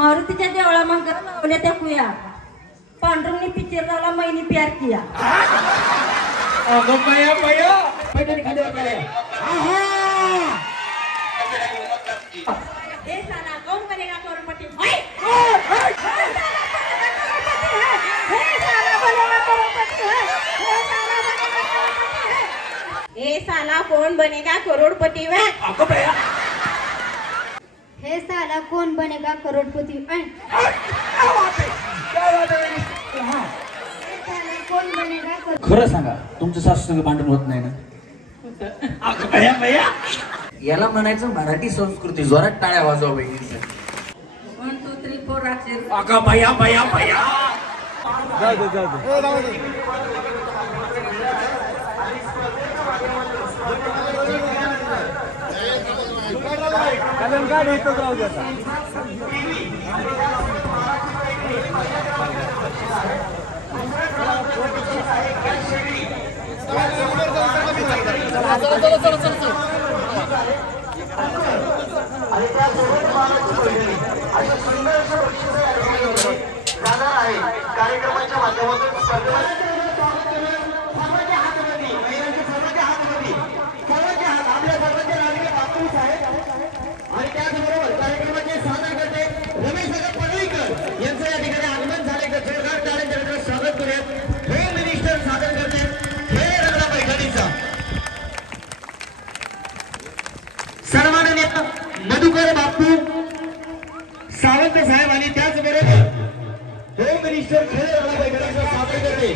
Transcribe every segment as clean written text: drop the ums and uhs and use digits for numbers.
मारुतीच्या देवळा मंगल लावल्या त्या कुया पांडुरंगने पिक्चर झाला मैंने प्यार किया। अगं बया बया पैठणी खाली वाकाय ए साला कौन बनेगा करोड़पति भाई ए साला कौन बनेगा करोड़पति है अगं बया हे साला कौन बनेगा करोड़पति कौन बनेगा खरं सांगा तुमच्या सासू संग भांडण होत नाही ना अगं बया बया याला म्हणायचं मराठी संस्कृती जोरात टाळ्या वाजवा बहिणींचा 1 2 3 4 अक्षर अगं बया बया बया जाऊ दे कारण गाडी इथंच राहू दे आता कार्यक्रमाच्या माध्यमातून आणि त्याचबरोबर कार्यक्रमाचे सादर करते रमेश पडळीकर यांचं या ठिकाणी आगमन झाले जोरदार टाळ्यांच्या स्वागत करूयात। होम मिनिस्टर सादर करते खेळ रंगला पैठणीचा सन्माननीय मधुकर बापू सावंत साहेब आणि त्याचबरोबर होम मिनिस्टर खेळ रंगला पैठणीचा सादर करते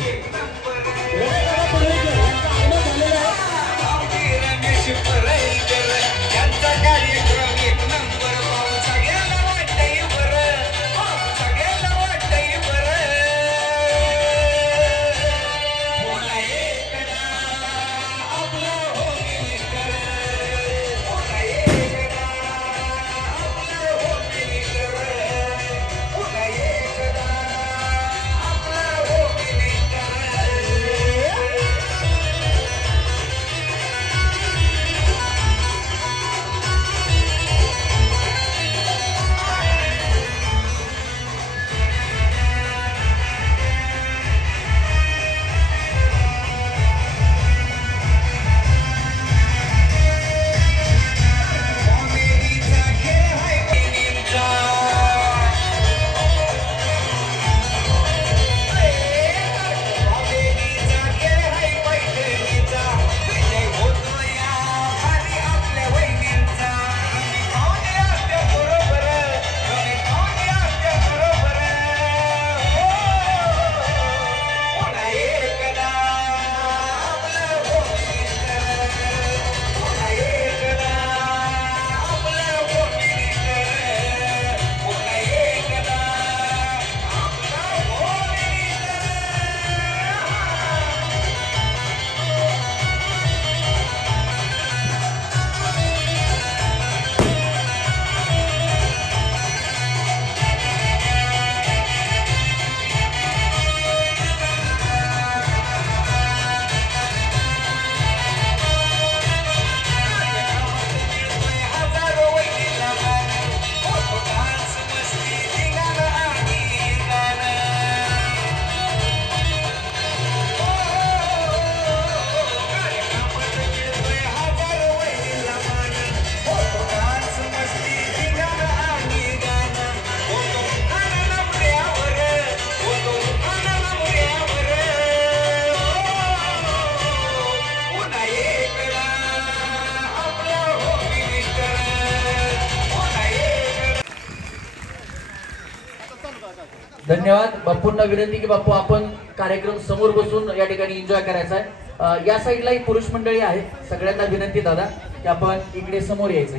धन्यवाद। बापूंना विनंती की बापू आपण कार्यक्रम समोर बसून या ठिकाणी एन्जॉय करायचा आहे। या साईडला ही पुरुष मंडळी आहे, सगळ्यांना विनंती दादा की आपण इकडे समोर यायचं।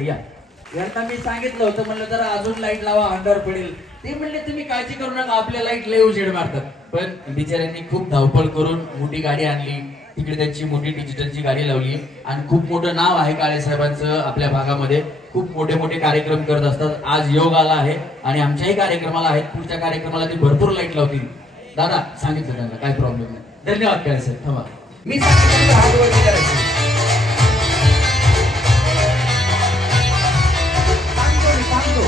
यांना मी सांगितलं होतं म्हणलं जरा अजून लाईट लावा अंधार पडेल, ते म्हणले तुम्ही काळजी करू नका आपल्या लाईट लय उजेड मारतात, पण बिचाऱ्यांनी खूप धावपळ करून मोठी गाडी आणली, तिकडे त्यांची मोठी डिजिटलची गाडी लावली आणि खूप मोठं नाव आहे काळे साहेबांचं आपल्या भागामध्ये, खूप मोठे मोठे कार्यक्रम करत असतात। आज योग आला आहे आणि आमच्याही कार्यक्रमाला आहेत, पुढच्या कार्यक्रमाला ते भरपूर लाईट लावतील। दादा सांगितलं त्यांना काय प्रॉब्लेम नाही। धन्यवाद काळे साहेब। थांबा मी सांगितलं हातवरती करायचं सांगतो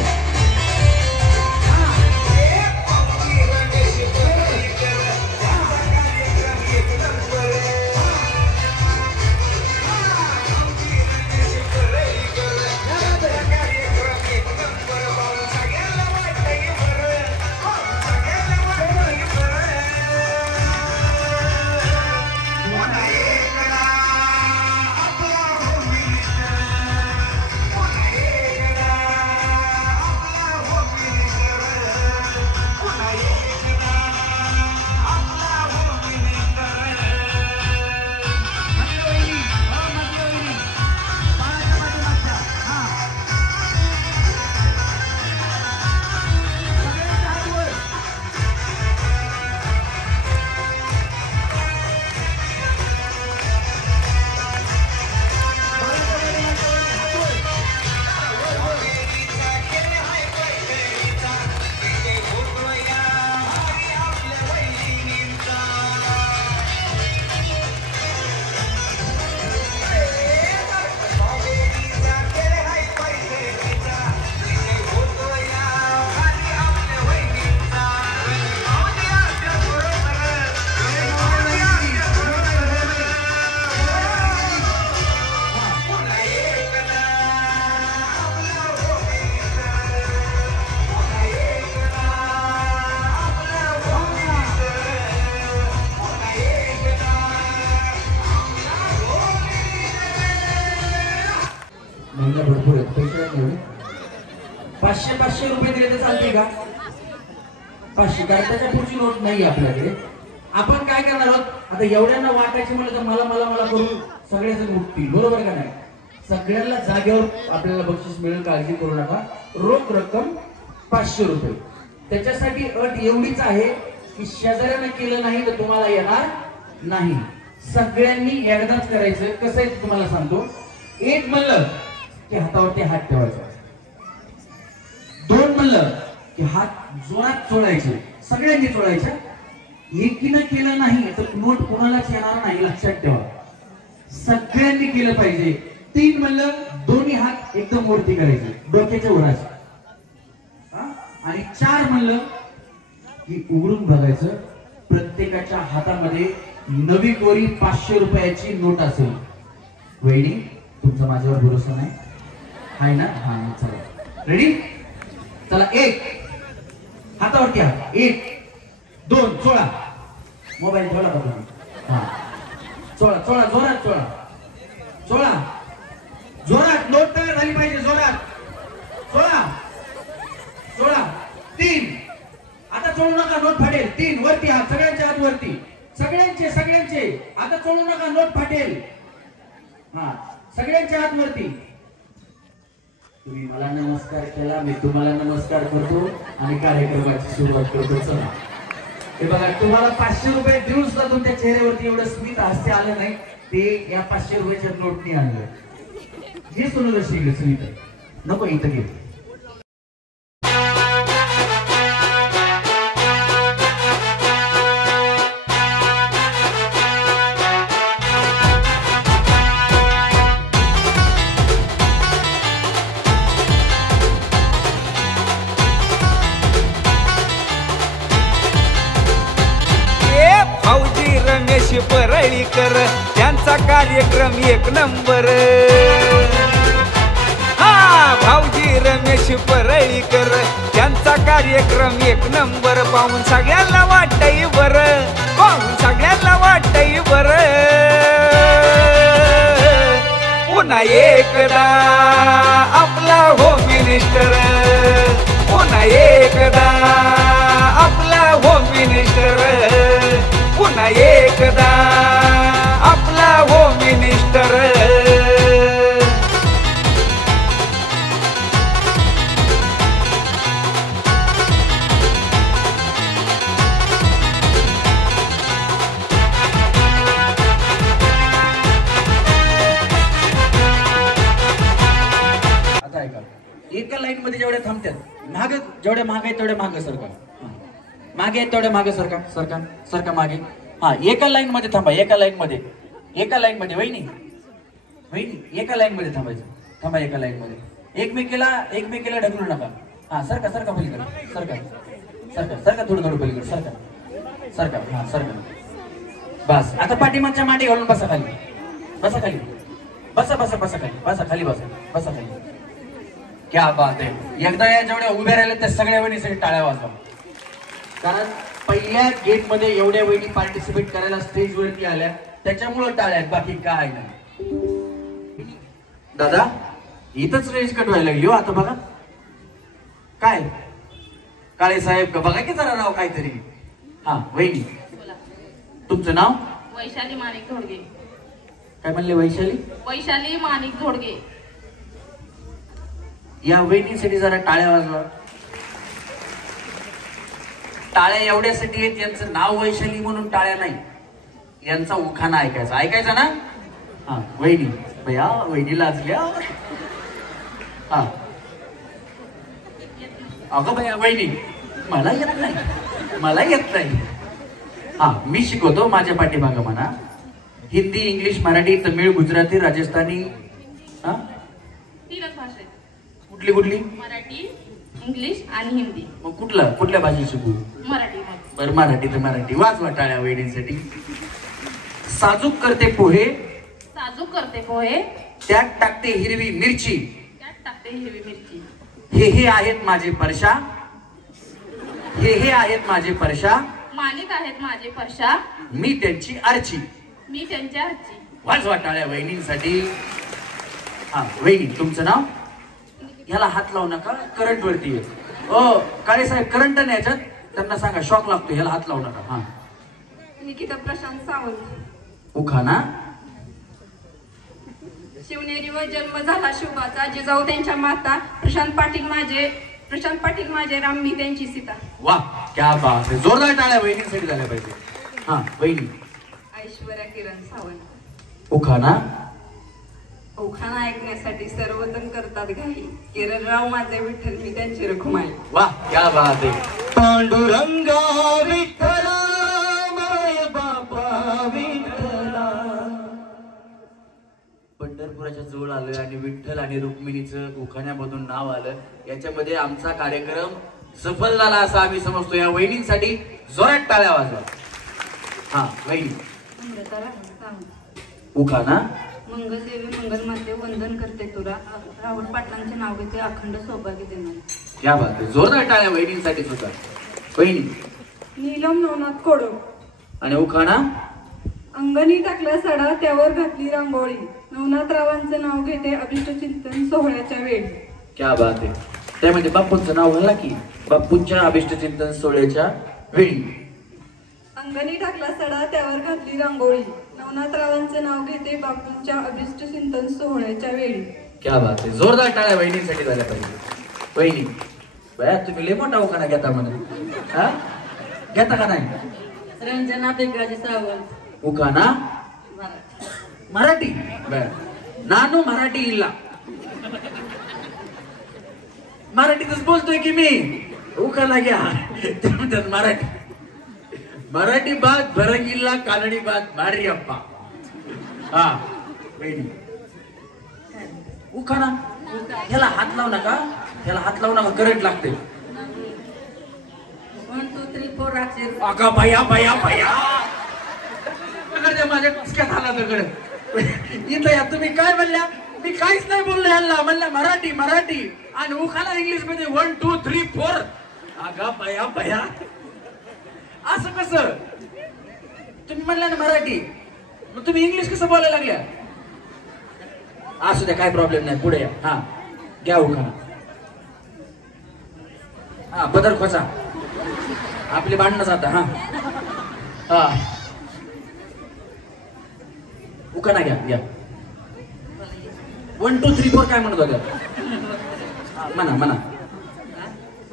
का? 500. कारण त्याच्या पुढची नोट नाही आपल्याकडे. आपण काय करणार आहोत आता? एवढ्यांना वाटायची म्हणलं तर मला मला मला करून सगळ्याच उठतील, बरोबर का नाही? सगळ्यांना जागेवर आपल्याला बक्षीस मिळेल, काळजी करू नका. रोख रक्कम 500 रुपये. त्याच्यासाठी अट एवढीच आहे की शेजाऱ्यानं केलं नाही तर तुम्हाला येणार नाही. सगळ्यांनी एकदाच करायचं. कसं आहे तुम्हाला सांगतो. एक म्हणलं की हातावरती हात ठेवायचा. 2 म्हणलं की हात जोरात चोळायचे, सगळ्यांनी चोळायचे. एकीनं केलं नाही तर नोट कोणालाच येणार नाही, लक्षात ठेवा. सगळ्यांनी केलं पाहिजे. 3 म्हणलं दोन्ही हात एकदम वरती करायचे, डोक्याच्या वराचे. आणि 4 म्हणलं की उघडून बघायचं. प्रत्येकाच्या हातामध्ये नवी कोरी 500 रुपयाची नोट असेल. वहिनी तुमचा माझ्यावर भरोसा नाही आहे ना? हा चला रेडी. चला 1 हातावरती हात. 1 2 चोळा. मोबाईल ठेवला का तुम्ही? हा चोळा चोळा जोरात चोळा. चोळा जोरात. नोट तयार झाली पाहिजे. जोरात चोळा चोळा. 3 आता चोळू नका, नोट फाटेल. 3 वरती हात. सगळ्यांचे हात वरती. सगळ्यांचे सगळ्यांचे आता चोळू नका, नोट फाटेल. हा सगळ्यांचे हात वरती. तुम्ही मला नमस्कार केला, मी तुम्हाला नमस्कार करतो आणि कार्यक्रमाची सुरुवात करतो. चला हे बघा, तुम्हाला 500 रुपये देऊन सुद्धा तुमच्या चेहऱ्यावरती एवढं स्मित हास्य आलं नाही. ते या 500 रुपयाच्या नोटनी आणलं. हे सुनलं शिकलं स्मित नको इथं घे. रमेश परळीकर त्यांचा कार्यक्रम 1 नंबर. हा भाऊजी रमेश परळीकर त्यांचा कार्यक्रम 1 नंबर. पाहून सगळ्यांना वाटतंय बरं, पाहून सगळ्यांना वाटतंय बरं. पुन्हा एकदा आपला होम मिनिस्टर, पुन्हा एकदा आपला होम मिनिस्टर, पुन्हा एकदा आपला होम मिनिस्टर. आता ऐका, एका लाईन मध्ये जेवढ्या थांबतात माग, जेवढ्या माग आहेत तेवढ्या माग सरका. मागे आहेत तेवढ्या मागे सरका, सरका सरका मागे. हा एका लाईन मध्ये थांबा. एका लाईन मध्ये, एका लाईन मध्ये. वहिनी वहिनी एका लाईन मध्ये थांबायचं. थांबा एका लाईन मध्ये. एकमेकीला ढकलू नका. हा सरका सरका पलीकडे. सरका सरका सरका थोडं थोडं पलीकडे. सरका सरका. हा सरका. बस आता पाठीमागच्या मांडी घालून बसा खाली. बसा खाली. बसा बसा बसा खाली. बसा खाली. बसा बसा खाली. क्या बात आहे. एकदा या जेवढ्या उभ्या राहिल्या त्या सगळ्या वहिनीसाठी टाळ्या वाजवा. कारण पहिल्या गेट मध्ये एवढ्या वहिनी पार्टिसिपेट करायला स्टेज वरती आल्या, त्याच्यामुळे टाळ्या, बाकी काय नाही. दादा इथंच रेंज कट व्हायला लागली हो आता. बघा काय काळे साहेब का बघा की जरा नाव काहीतरी. हा वहिनी तुमचं नाव? वैशाली माणिक धोडगे. काय म्हणले? वैशाली वैशाली माणिक धोडगे. या वहिनीसाठी जरा टाळ्या वाजवा. टाळ्या एवढ्यासाठी आहेत, यांचं नाव वैशाली म्हणून टाळ्या नाही, यांचा उखाणा ऐकायचा. ऐकायचा ना? हा वहिनी भैया वहिनी लाजल्या. हा अगं भैया वहिनी मला येत नाही, मला येत नाही. हा मी शिकवतो, माझ्या पाठीमागं म्हणा. हिंदी, इंग्लिश, मराठी, तमिळ, गुजराती, राजस्थानी. हा 3 भाषा. कुठली कुठली? मराठी, इंग्लिश आणि हिंदी. मग कुठल्या भाषेत शिकू? मराठी. बरं मराठी तर मराठी. वाजवा टाळ्या वहिनींसाठी. साजूक करते पोहे, साजूक करते पोहे, त्यात टाकते हिरवी मिरची, त्यात टाकते हिरवी मिरची. हे आहेत माझे परशा, हे आहेत माझे परशा, मालिक आहेत माझे परशा, मी त्यांची आरची. मी त्यांच्या आरची. वाजवा टाळ्या वहिनींसाठी. हा वहिनी तुमचं नाव? ह्याला हात लावू नका, करंट वरती आहे. हो काळे साहेब करंट नाही याच्यात, त्यांना सांगा शॉक लागतो, ह्याला हात लावू नका. हा निकिता प्रशांत सावंत. उखाणा. शिवनेरीवर जन्म झाला शिवबाचा, जिजाऊ त्यांच्या माता, प्रशांत पाटील माझे राम, मी त्यांची सीता. वा क्या बात आहे, जोरदार टाळ्या वहिनींसाठी झाल्या पाहिजे. हा वहिनी. ऐश्वर्या किरण सावंत. उखाणा. उखाणा ऐकण्यासाठी सर्वजण करतात घाई, किरणराव माझे विठ्ठल, मी त्यांची रखुमाई. वा क्या बात आहे. पांडुरंगा विठ्ठला माय बापा विठ्ठला. पंढरपुराच्या जवळ आलं आणि विठ्ठल आणि रुक्मिणीचं उखाण्यामधून नाव आलं, याच्यामध्ये आमचा कार्यक्रम सफल झाला असं आम्ही समजतो. या वहिनींसाठी जोरात टाळ्या वाजवा. हा वहिनी. उखाणा. मंगलदेवी मंगलमाते वंदन करते तुला, राहुल पाटलांचे नाव घेते, अखंड सौभाग्य देणार. क्या बात आहे, जोरदार टाळ्या वहिनींसाठी सुद्धा. वहिनी. नीलम नवनाथ कोडो. आणि उखाणा. अंगणी टाकला सडा, त्यावर घातली रांगोळी, नवनाथरावांचं नाव घेते, अभिष्ट चिंतन सोहळ्याच्या वेळी. क्या बात आहे. त्यामध्ये बापूंचं नाव घाला की, बापूंच्या अभिष्ट चिंतन सोहळ्याच्या वेळी. अंगणी टाकला सडा, त्यावर घातली रांगोळी, नवनाथरावांचं नाव घेते, बापूंच्या अभिष्ट चिंतन सोहळ्याच्या वेळी. क्या बात आहे, जोरदार टाळ्या वहिनींसाठी झाल्या पाहिजे. वहिनी. बया तुम्ही लय मोठा उखाणा घेता म्हणून, हा घेता का नाही? रंजना बेगाजी सावंत. उखाणा. मराठी. नानू मराठी इल्ला, मराठीतच बोलतोय की मी. उखाणा घ्या ते म्हणतात मराठी. मराठी बाग भरंगिल्ला, कानडी बाग मारी अप्पा. हा वहिनी. उखाणा. ह्याला हात लावू नका, ह्याला हात लावू नका, करंट लागते. 1 2 3 4 अक्षर. अगा भया भया भया, माझ्या टचक्यात आला दगड. इथं या तुम्ही काय म्हणल्या? मी काहीच नाही बोललो ह्याला, म्हणल्या मराठी मराठी, आणि उखाणा इंग्लिश मध्ये 1 2 3 4. अगा भया भया, असं कसं? तुम्ही म्हणल्या ना मराठी, मग तुम्ही इंग्लिश कसं बोलायला लागल्या? असू द्या, काय प्रॉब्लेम नाही, पुढे या. हा घ्या उखाणा. हा बदर खोचा, आपली भांडणं जाता. हा हा उखाणा घ्या घ्या. 1 2 3 4 काय म्हणत होत्या? म्हणा म्हणा.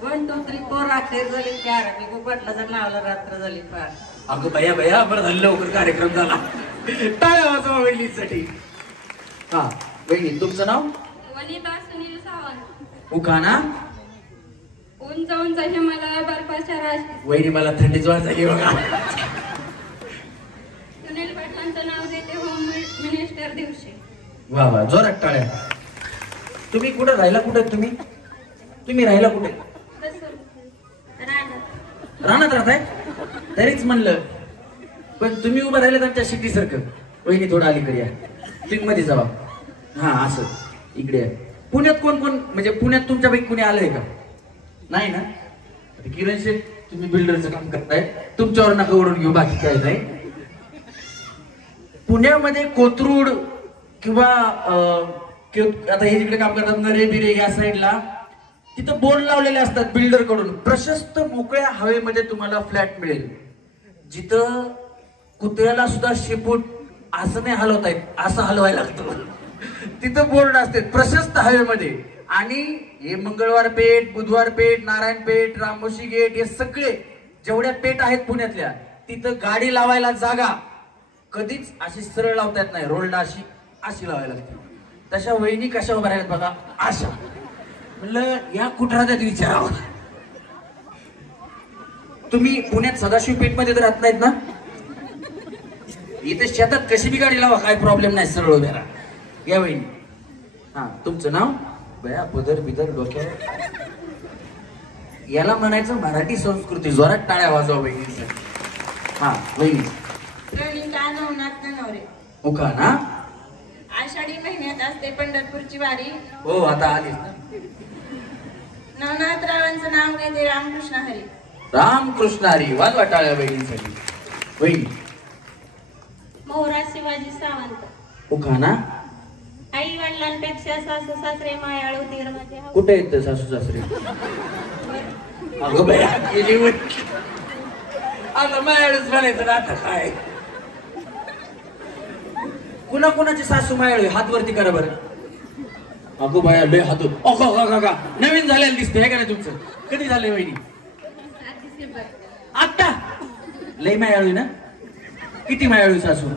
1 2 3 4 अक्षर झाले 4, मी गोपाटलाच्या नावाला रात्र झाली 5. अगं बया बया, बरं झालं लवकर कार्यक्रम झाला. टाळ्या वाजवा वहिनीसाठी. हा वहिनी, तुमचं नाव? वनिता सुनील सावंत. उखाणा. उंच उंच हिमालय बर्फाच्या राशी, वहिनी मला थंडीच वाज झाली बघा. सुनील पाटलांचं नाव देते, होम मिनिस्टर दिवशी. वा वा, जोरात टाळ्या. तुम्ही कुठं राहिला? कुठे तुम्ही राहिला कुठे? रानात राहताय? तरीच म्हणलं, पण तुम्ही उभं राहिले तर आमच्या शिट्टी सारखं. वहिनी थोडं अलीकडे या, तुम्ही मध्ये जावा. हा असं इकडे या. पुण्यात कोण कोण, म्हणजे पुण्यात तुमच्यापैकी कोणी आलंय का? नाही ना? किरण शेठ, तुम्ही बिल्डरचं काम करताय, तुमच्यावर नका ओढून घेऊ, बाकी काय नाही. पुण्यामध्ये कोथरूड किंवा आता हे जिकडे काम करतात नरे बिरे या साईडला, तिथं बोर्ड लावलेले असतात बिल्डर कडून, प्रशस्त मोकळ्या हवेमध्ये तुम्हाला फ्लॅट मिळेल, जिथं कुत्र्याला सुद्धा शेपूट असं नाही हलवता येत, असं हलवायला लागतं. तिथं बोर्ड असते प्रशस्त हवेमध्ये. आणि हे मंगळवार पेठ, बुधवार पेठ, नारायण पेठ, रामोशी गेट, हे सगळे जेवढ्या पेठ आहेत पुण्यातल्या, तिथं गाडी लावायला जागा कधीच अशी सरळ लावता येत नाही, रोलला अशी अशी लावायला लागते. तशा वहिनी कशा उभ्या राहिल्यात बघा, अशा. म्हणलं या कुठं राहतात विचारावं. तुम्ही पुण्यात सदाशिव पेठ मध्ये तर राहत नाहीत ना? इथे शेतात कशी बी गाडी लावा, काय प्रॉब्लेम नाही, सरळ उभ्या राहा. या वहिनी. हा तुमचं नाव? बया पदर बिदर डोक्यावर. याला म्हणायचं मराठी संस्कृती. जोरात टाळ्या वाजवा वहिनीसाठी. हा वहिनी. प्रणिता नवनाथ नवरे. उखाणा. आषाढी महिन्यात असते पंढरपूरची वारी, हो आता आलीच ना. नवनाथरावांचं नाव घेते, रामकृष्ण हरी. रामकृष्ण हरी. वाजवा टाळ्या वहिनीसाठी. वहिनी. मोहरा शिवाजी सावंत. उखाणा. आई वडिलांपेक्षा सासू सासरे मायाळू दीर माझे हौस. कुठे येत सासू सासरे? अगं बाया गेली होती. आता मायाळूच म्हणायचं ना, आता काय कुणा कुणाची सासू मायाळू? हात वरती करा बरं. अगो बाया लय हात. नवीन झालेलं दिसतंय हे का नाही तुमचं? कधी झालंय वहिनी? आता लय मायाळू ना? किती मायाळू सासू?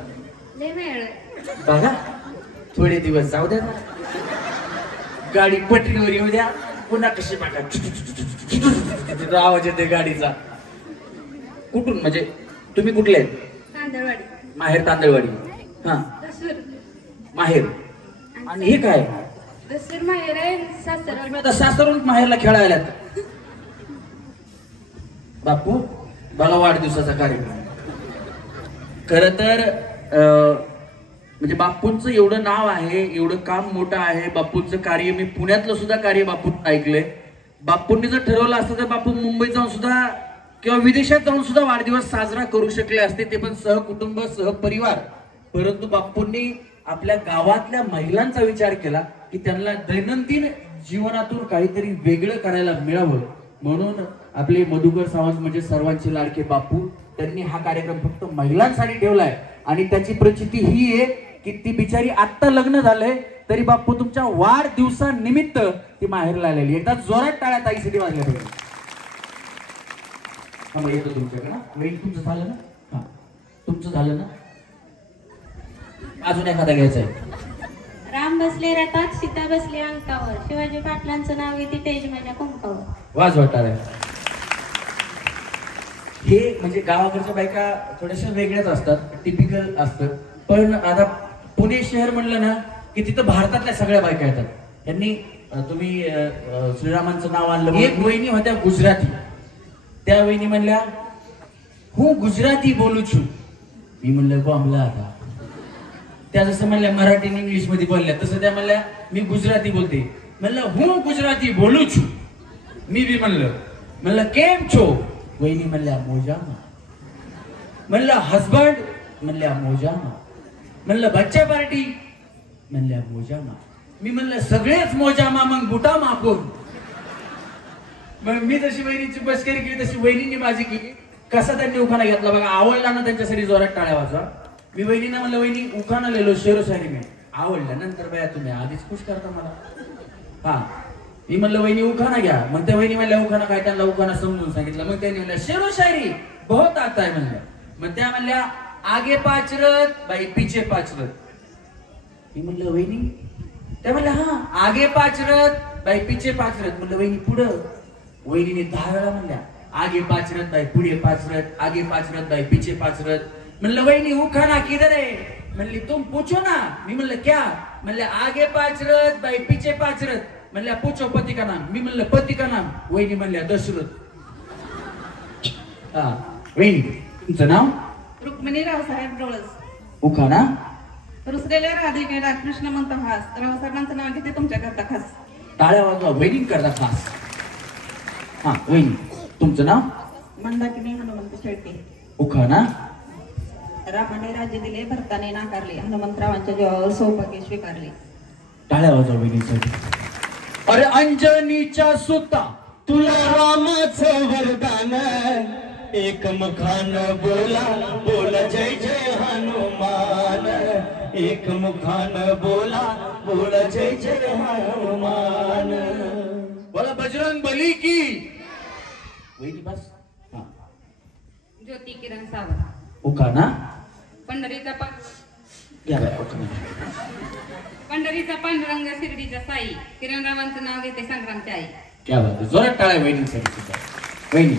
लय मिळालं. बघा थोडे दिवस जाऊ द्या, गाडी पटरीवर येऊ द्या, पुन्हा कशी बघा आवाज येते गाडीचा. कुठून म्हणजे तुम्ही कुठले आहेत? तांदळवाडी. माहेर तांदळवाडी. हा दसूर. माहेर. आणि हे काय? दसूर माहेर आहे. सासर. तुम्ही आता सासरून माहेरला खेळायला बापू मला वाढदिवसाचा कार्यक्रम. खर तर म्हणजे बापूंचं एवढं नाव आहे, एवढं काम मोठं आहे. बापूंचं कार्य मी पुण्यातलं सुद्धा कार्य बापू ऐकलंय. बापूंनी जर ठरवलं असतं तर बापू मुंबईत जाऊन सुद्धा किंवा विदेशात जाऊन सुद्धा वाढदिवस साजरा करू शकले असते, ते पण सहकुटुंब सहपरिवार. परंतु बापूंनी आपल्या गावातल्या महिलांचा विचार केला की त्यांना दैनंदिन जीवनातून काहीतरी वेगळं करायला मिळावं, म्हणून आपले मधुकर सावंत म्हणजे सर्वांचे लाडके बापू त्यांनी हा कार्यक्रम फक्त महिलांसाठी ठेवलाय. आणि त्याची प्रचिती ही आहे की ती बिचारी आत्ता लग्न झालंय तरी बापू तुमच्या वाढदिवसानिमित्त ती माहेरला आलेली. एकदा जोरात टाळ्या ताईसाठी वाजल्या पाहिजे. येतो तुमच्याकडे ना वेळ. तुमचं झालं ना? हा तुमचं झालं ना? अजून एखादा घ्यायचा आहे. राम बसले रथात सीता बसली अंकावर, शिवाजी पाटलांचं नाव येते तेज माझ्या कुंकावर. वाज वाटणार आहे. हे म्हणजे गावाकडच्या बायका थोड्याशा वेगळ्याच असतात, टिपिकल असतं. पण आता पुणे शहर म्हणलं ना की तिथं भारतातल्या सगळ्या बायका येतात. त्यांनी तुम्ही श्रीरामांचं नाव आणलं. एक वहिनी होत्या गुजराती. त्या वहिनी म्हणल्या हूँ गुजराती बोलू छू. मी म्हणलं बॉम्बला आता. त्या जसं म्हणल्या मराठी इंग्लिश मध्ये बोलल्या तसं त्या म्हणल्या मी गुजराती बोलते. म्हणलं हूँ गुजराती बोलू छू. मी बी म्हणलं केम छो? वहिनी म्हणल्या मोजामा. म्हणलं हसबंड? म्हणल्या मोजामा. म्हणलं बच्चा पार्टी? म्हणल्या मोजामा. मी म्हणलं सगळेच मोजामा मग बुटामा कोण? मग मी जशी वहिनीची बसकरी केली तशी वहिनींनी माझी केली. कसा त्यांनी उखाणा घेतला बघा. आवडला ना त्यांच्यासाठी जोरात टाळ्या वाजवा. मी वहिनींना म्हणलं वहिनी उखाणा लिहिलो शेरो शायरी मी. आवडलं. नंतर बाया तुम्ही आधीच खुश करता मला. हा मी म्हणलं वहिनी उखाणा घ्या. मग त्या वहिनी म्हणल्या उखाणा काय? त्यांना उखाणा समजून सांगितलं. मग त्यांनी म्हणलं शेरो शायरी बहुत आता आहे म्हणलं. मग त्या म्हणल्या आगे पाचरत बाई पीछे पाचरत. मी म्हणलं वहिनी? त्या म्हणल्या हा आगे पाचरत बाई पीछे पाचरत. म्हणलं वहिनी पुढं? वहिनीने 10 वेळा म्हणल्या आगे पाचरत बाई पुढे पाचरत, आगे पाचरत बाई पीछे पाचरत. म्हणलं वहिनी उखाणा किधर आहे? म्हणली तुम पूछो ना. मी म्हणलं क्या? म्हणलं आगे पाचरत बाई पीछे पाचरत. म्हणल्या पूछो पती का नाम. मी म्हणलं पती का नाम. वहिनी म्हणल्या दशरथ. हा वहिनी तुमचं नाव? रुक्मिणी रावसाहेब डोळस. उखाणा? रुसलेल्या राधिकेला कृष्ण म्हणतो हास. रावसाहेबांचं नाव घेते तुमच्याकरता खास. टाळ्या वाजवा. वहिनी करता खास. हा वहिनी तुमचं नाव? मंदाकिनी हनुमंत शेळके. उखाणा? रामाने राज्य दिले भरताने नाकारले, हनुमंतरावांच्या जीवावर सौभाग्य स्वीकारले. टाळ्या वाजवा वहिनीसाठी. अरे अंजनीच्या सुता तुला रामाचं वरदान, एक मुखान बोला बोला जय जय हनुमान. एक मुखान बोला बोला जय जय हनुमान. बोला बजरंग बली की. वहिनी बस. हा ज्योती किरण सावंत. उखाणा? पंढरीचा या बाय उखाणा. पंढरीचा पांडुरंग शिर्डीचा साई. किरणरावांचं नाव घेते संक्रांती आई. क्या बात आहे. जोरात टाळ्या वहिनीसाठी सुद्धा. वहिनी?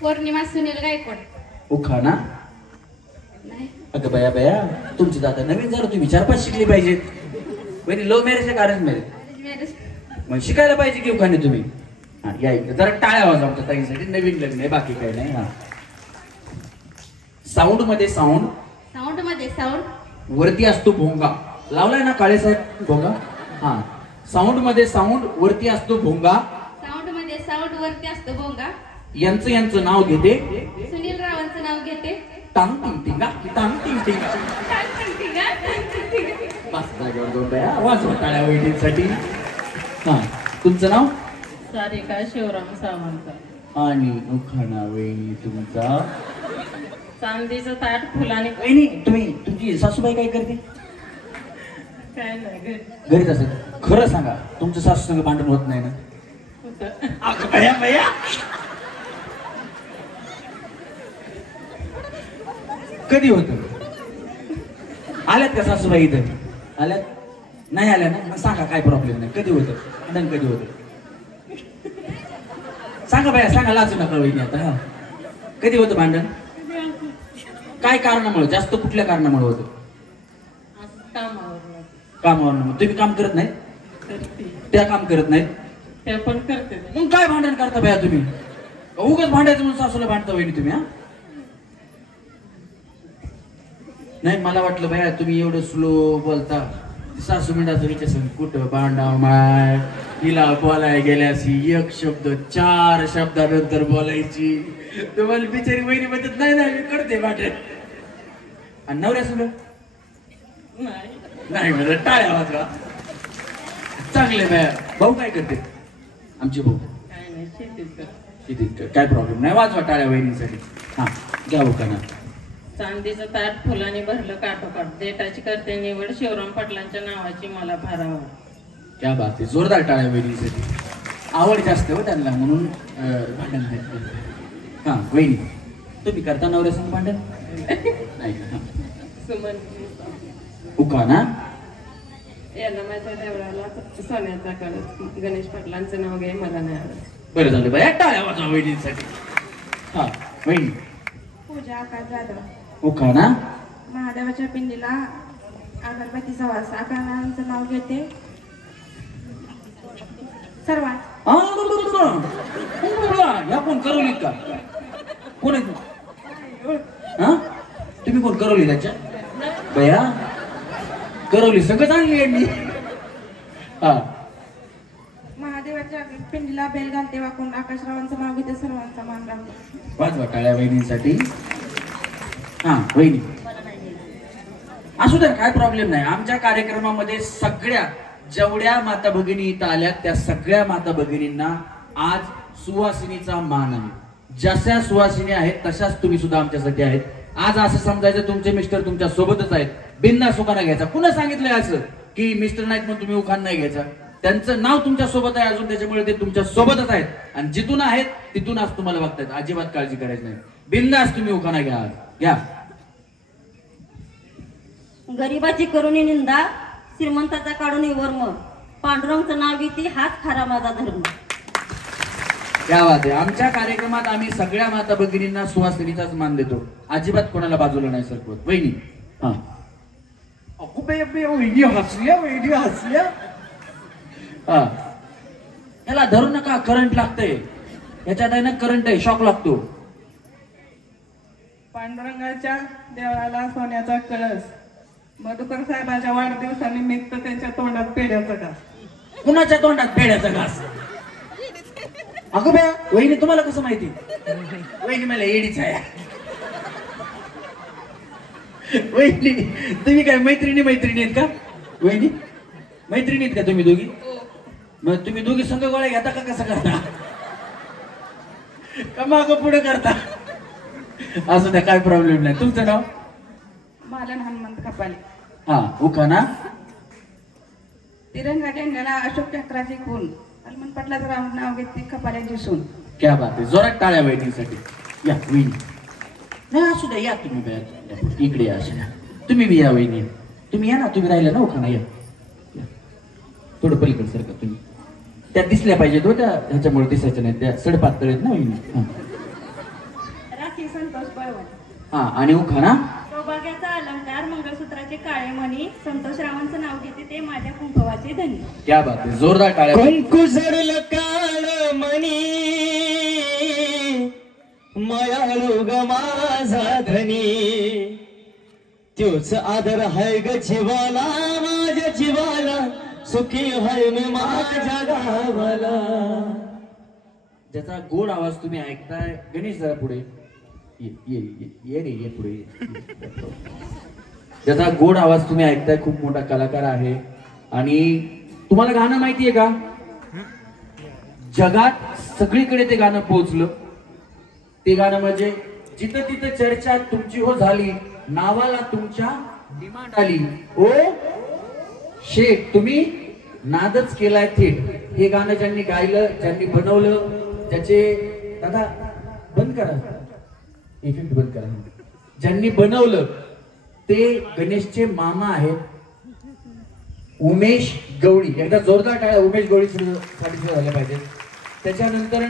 पौर्णिमा सुनील गायकवाड. उखाणा? अगं बया बया तुमची दादा नवीन झालं, तुम्ही 4-5 शिकली पाहिजेत. वहिनी लव्ह मॅरेज आहे का अरेंज मॅरेज? मग शिकायला पाहिजे की उखाणे तुम्ही. हा या इकडे जरा टाळ्या वाजवा आमच्या ताईसाठी. नवीन लग्न आहे बाकी काही नाही. हा साऊंड मध्ये साऊंड. साऊंड मध्ये साऊंड. वरती असतो भोंगा. लावलाय ना काळे साहेब भोंगा? हा साऊंड मध्ये साऊंड वरती असतो भोंगा. साऊंड मध्ये साऊंड वरती असतो भोंगा. यांचं नाव घेते सुनील रावांचं नाव घेते टांग टिंग टिंगा टांग टिंग टिंगा. टांग टिंग टिंगा. बस जागा जोरदार बया वाजवा टाळ्या वहिनींसाठी. हा तुमचं नाव? सारिका शिवराम सावंत. आणि उखाणा वहिनी तुमचा? चांदीचं ताट फुलाने. वहिनी तुमची सासूबाई काय करते? काय नाही घरीच असेल. खरं सांगा तुमचं सासू सगळं भांडण होत नाही ना? अगं बया बया कधी होत? आल्यात का सासूबाई इथं? आल्यात? नाही आल्या ना? मग सांगा काय प्रॉब्लेम नाही. कधी होतं भांडण? कधी होतं सांगा बाया, सांगा, लाजू नका वहिनी आता. हा कधी होतं भांडण? काय कारणामुळे? जास्त कुठल्या कारणामुळे होतं? कामावर. तुम्ही काम करत नाही? त्या काम करत नाहीत? ते पण करते. मग काय भांडण करता बाया तुम्ही? उगाच भांडायचं म्हणून सासूला भांडता वहिनी तुम्ही? हा नाही, मला वाटलं बाया तुम्ही एवढं स्लो बोलता. सासू मिळाचं विचार कुठं भांडाव माय, हिला बोलाय गेल्याशी एक शब्द 4 शब्दानंतर बोलायची. तुम्हाला बिचारी वहिनी म्हणतात नाही नाही मी करते भांडण. आणि नवऱ्या सुद्धा नाही म्हणजे टाळ्या वाजवा. चांगले बाया. भाऊ काय करते? आमचे भाऊ काय नाही, शेतीत. काय प्रॉब्लेम नाही, वाजवा टाळ्या वहिनीसाठी. हा घ्या उखाणा. चांदीचं ताट फुलाने भरलं काठोकाठ, देटाची करते निवड, शिवराम पाटलांच्या नावाची मला फार आवड. क्या बात आहे, जोरदार टाळ्या वहिनीसाठी. आवड जास्त हो त्यांना म्हणून भांडण नाही. हा वहिनी तुम्ही करता नवऱ्यासंग भांडण? नाही का? सुमन उखाणा. याला माझ्या देवळाला सोन्याचा कळस, गणेश पाटलांचं नाव घे मला नाही आवडत. बरं झालं बाया, टाळ्या वाजवा वहिनीसाठी. हा वहिनी. पूजा आकाश जाधव. उखाणा. महादेवाच्या पिंडीला अगरबत्तीचा वास, आकारांचं नाव घेते सर्वात. या कोण करवलीत का? कोण आहे? हा तुम्ही कोण करवली त्याच्या? बया करवली सगळं चांगली यांनी. हा महादेवाच्या पिंडीला बेल घालते वाकून, आकाशरावांचं नाव घेते सर्वांचा मान राखते. वाजवा टाळ्या वहिनींसाठी. हा वहिनी असू द्या, काय प्रॉब्लेम नाही. आमच्या कार्यक्रमामध्ये सगळ्या जेवढ्या माता भगिनी इथं आल्यात त्या सगळ्या माता भगिनींना आज सुवासिनीचा मान आहे. जशा सुवासिनी आहेत तशाच तुम्ही सुद्धा आमच्यासाठी आहेत. आज असं समजायचं तुमचे मिस्टर तुमच्या सोबतच आहेत. बिनधास्त उखाणा घ्यायचा. पुन्हा सांगितलंय असं की मिस्टर नाहीत म्हणून तुम्ही उखाणा नाही घ्यायचा. त्यांचं नाव तुमच्या सोबत आहे अजून, त्याच्यामुळे ते तुमच्या सोबतच आहेत. आणि जिथून आहेत तिथून आज तुम्हाला बघतायत. अजिबात काळजी करायची नाही. बिनधास्त तुम्ही उखाणा घ्या. घ्या. गरिबाची करुणी निंदा, श्रीमंताचा काढून वर्म, पांडुरंगचं नाव घेते हाच खरा माझा धर्म. क्या बात आहे. आमच्या कार्यक्रमात आम्ही सगळ्या माता भगिनींना सुवासिनीचाच मान देतो. अजिबात कोणाला बाजूला नाही सरकवत. वहिनी. हा वहिनी हसल्या, वहिनी हसल्या. हा याला धरू नका, करंट लागतंय. याच्यात आहे ना करंट आहे, शॉक लागतो. पांडुरंगाच्या देवळाला सोन्याचा कळस, मधुकर साहेबांच्या वाढदिवसानिमित्त त्यांच्या तोंडात पेढ्याचा घास. कुणाच्या तोंडात पेढ्याचा घास? अगं बया वहिनी तुम्हाला कसं माहिती? वहिनी मला एडीच आहे. वहिनी तुम्ही काय मैत्रिणी आहेत का? वहिनी मैत्रिणी आहेत का तुम्ही दोघी? मग तुम्ही दोघी संघ गोळ्या घेता का कसं करता? का मागं पुढे करता? असं त्या काय प्रॉब्लेम नाही. तुमचं नाव? मालन हनुमंत कपाले. हा उखाणा. तिरंगा झेंड्याला अशोक चक्राची खून, हनुमंत पाटलाचं नाव घेते कपाल्याची सून. क्या बात आहे. जोरात टाळ्या वहिनीसाठी. या वहिनी. नाही असू द्या, या तुम्ही बाया इकडे या. अशा तुम्ही बी या वहिनी. तुम्ही या ना, तुम्ही राहिला ना उखाणा. या थोडं पलीकडे सारखं तुम्ही. त्या दिसल्या पाहिजेत हो, त्या ह्याच्यामुळे दिसायच्या नाही, त्या सडपातळ आहेत ना वहिनी. राखी संतोष बळवण. हा आणि उखाणा. सौभाग्याचा अलंकार, मंगळसूत्राचे काळे मणी, संतोषरावांचं नाव घेते ते माझ्या कुंकवाचे धनी. क्या बात आहे. जोरदार टाळ्या. कुंकू जडलं काळ मणी, मायाळू ग माझा धनी, त्योच आदर हाय ग जीवाला, माझ्या जीवाला, सुखी हाय मी माझ्या गावाला. ज्याचा गोड आवाज तुम्ही ऐकताय, गणेश जरा पुढे ये रे, ये पुढे. ज्याचा गोड आवाज तुम्ही ऐकताय, खूप मोठा कलाकार आहे. आणि तुम्हाला गाणं माहितीये का, जगात सगळीकडे ते गाणं पोहोचलं. ते गाणं म्हणजे जिथं तिथं चर्चा तुमची हो झाली, नावाला तुमच्या डिमांड आली, ओ शेठ तुम्ही नादच केलाय थेट. हे गाणं ज्यांनी गायलं, ज्यांनी बनवलं, ज्याचे दादा बंद करा, इफेक्ट बंद करा, ज्यांनी बनवलं ते गणेशचे मामा आहेत उमेश गवळी. एकदा जोरदार टाळ्या उमेश गवळी साठी झाल्या पाहिजे. त्याच्यानंतर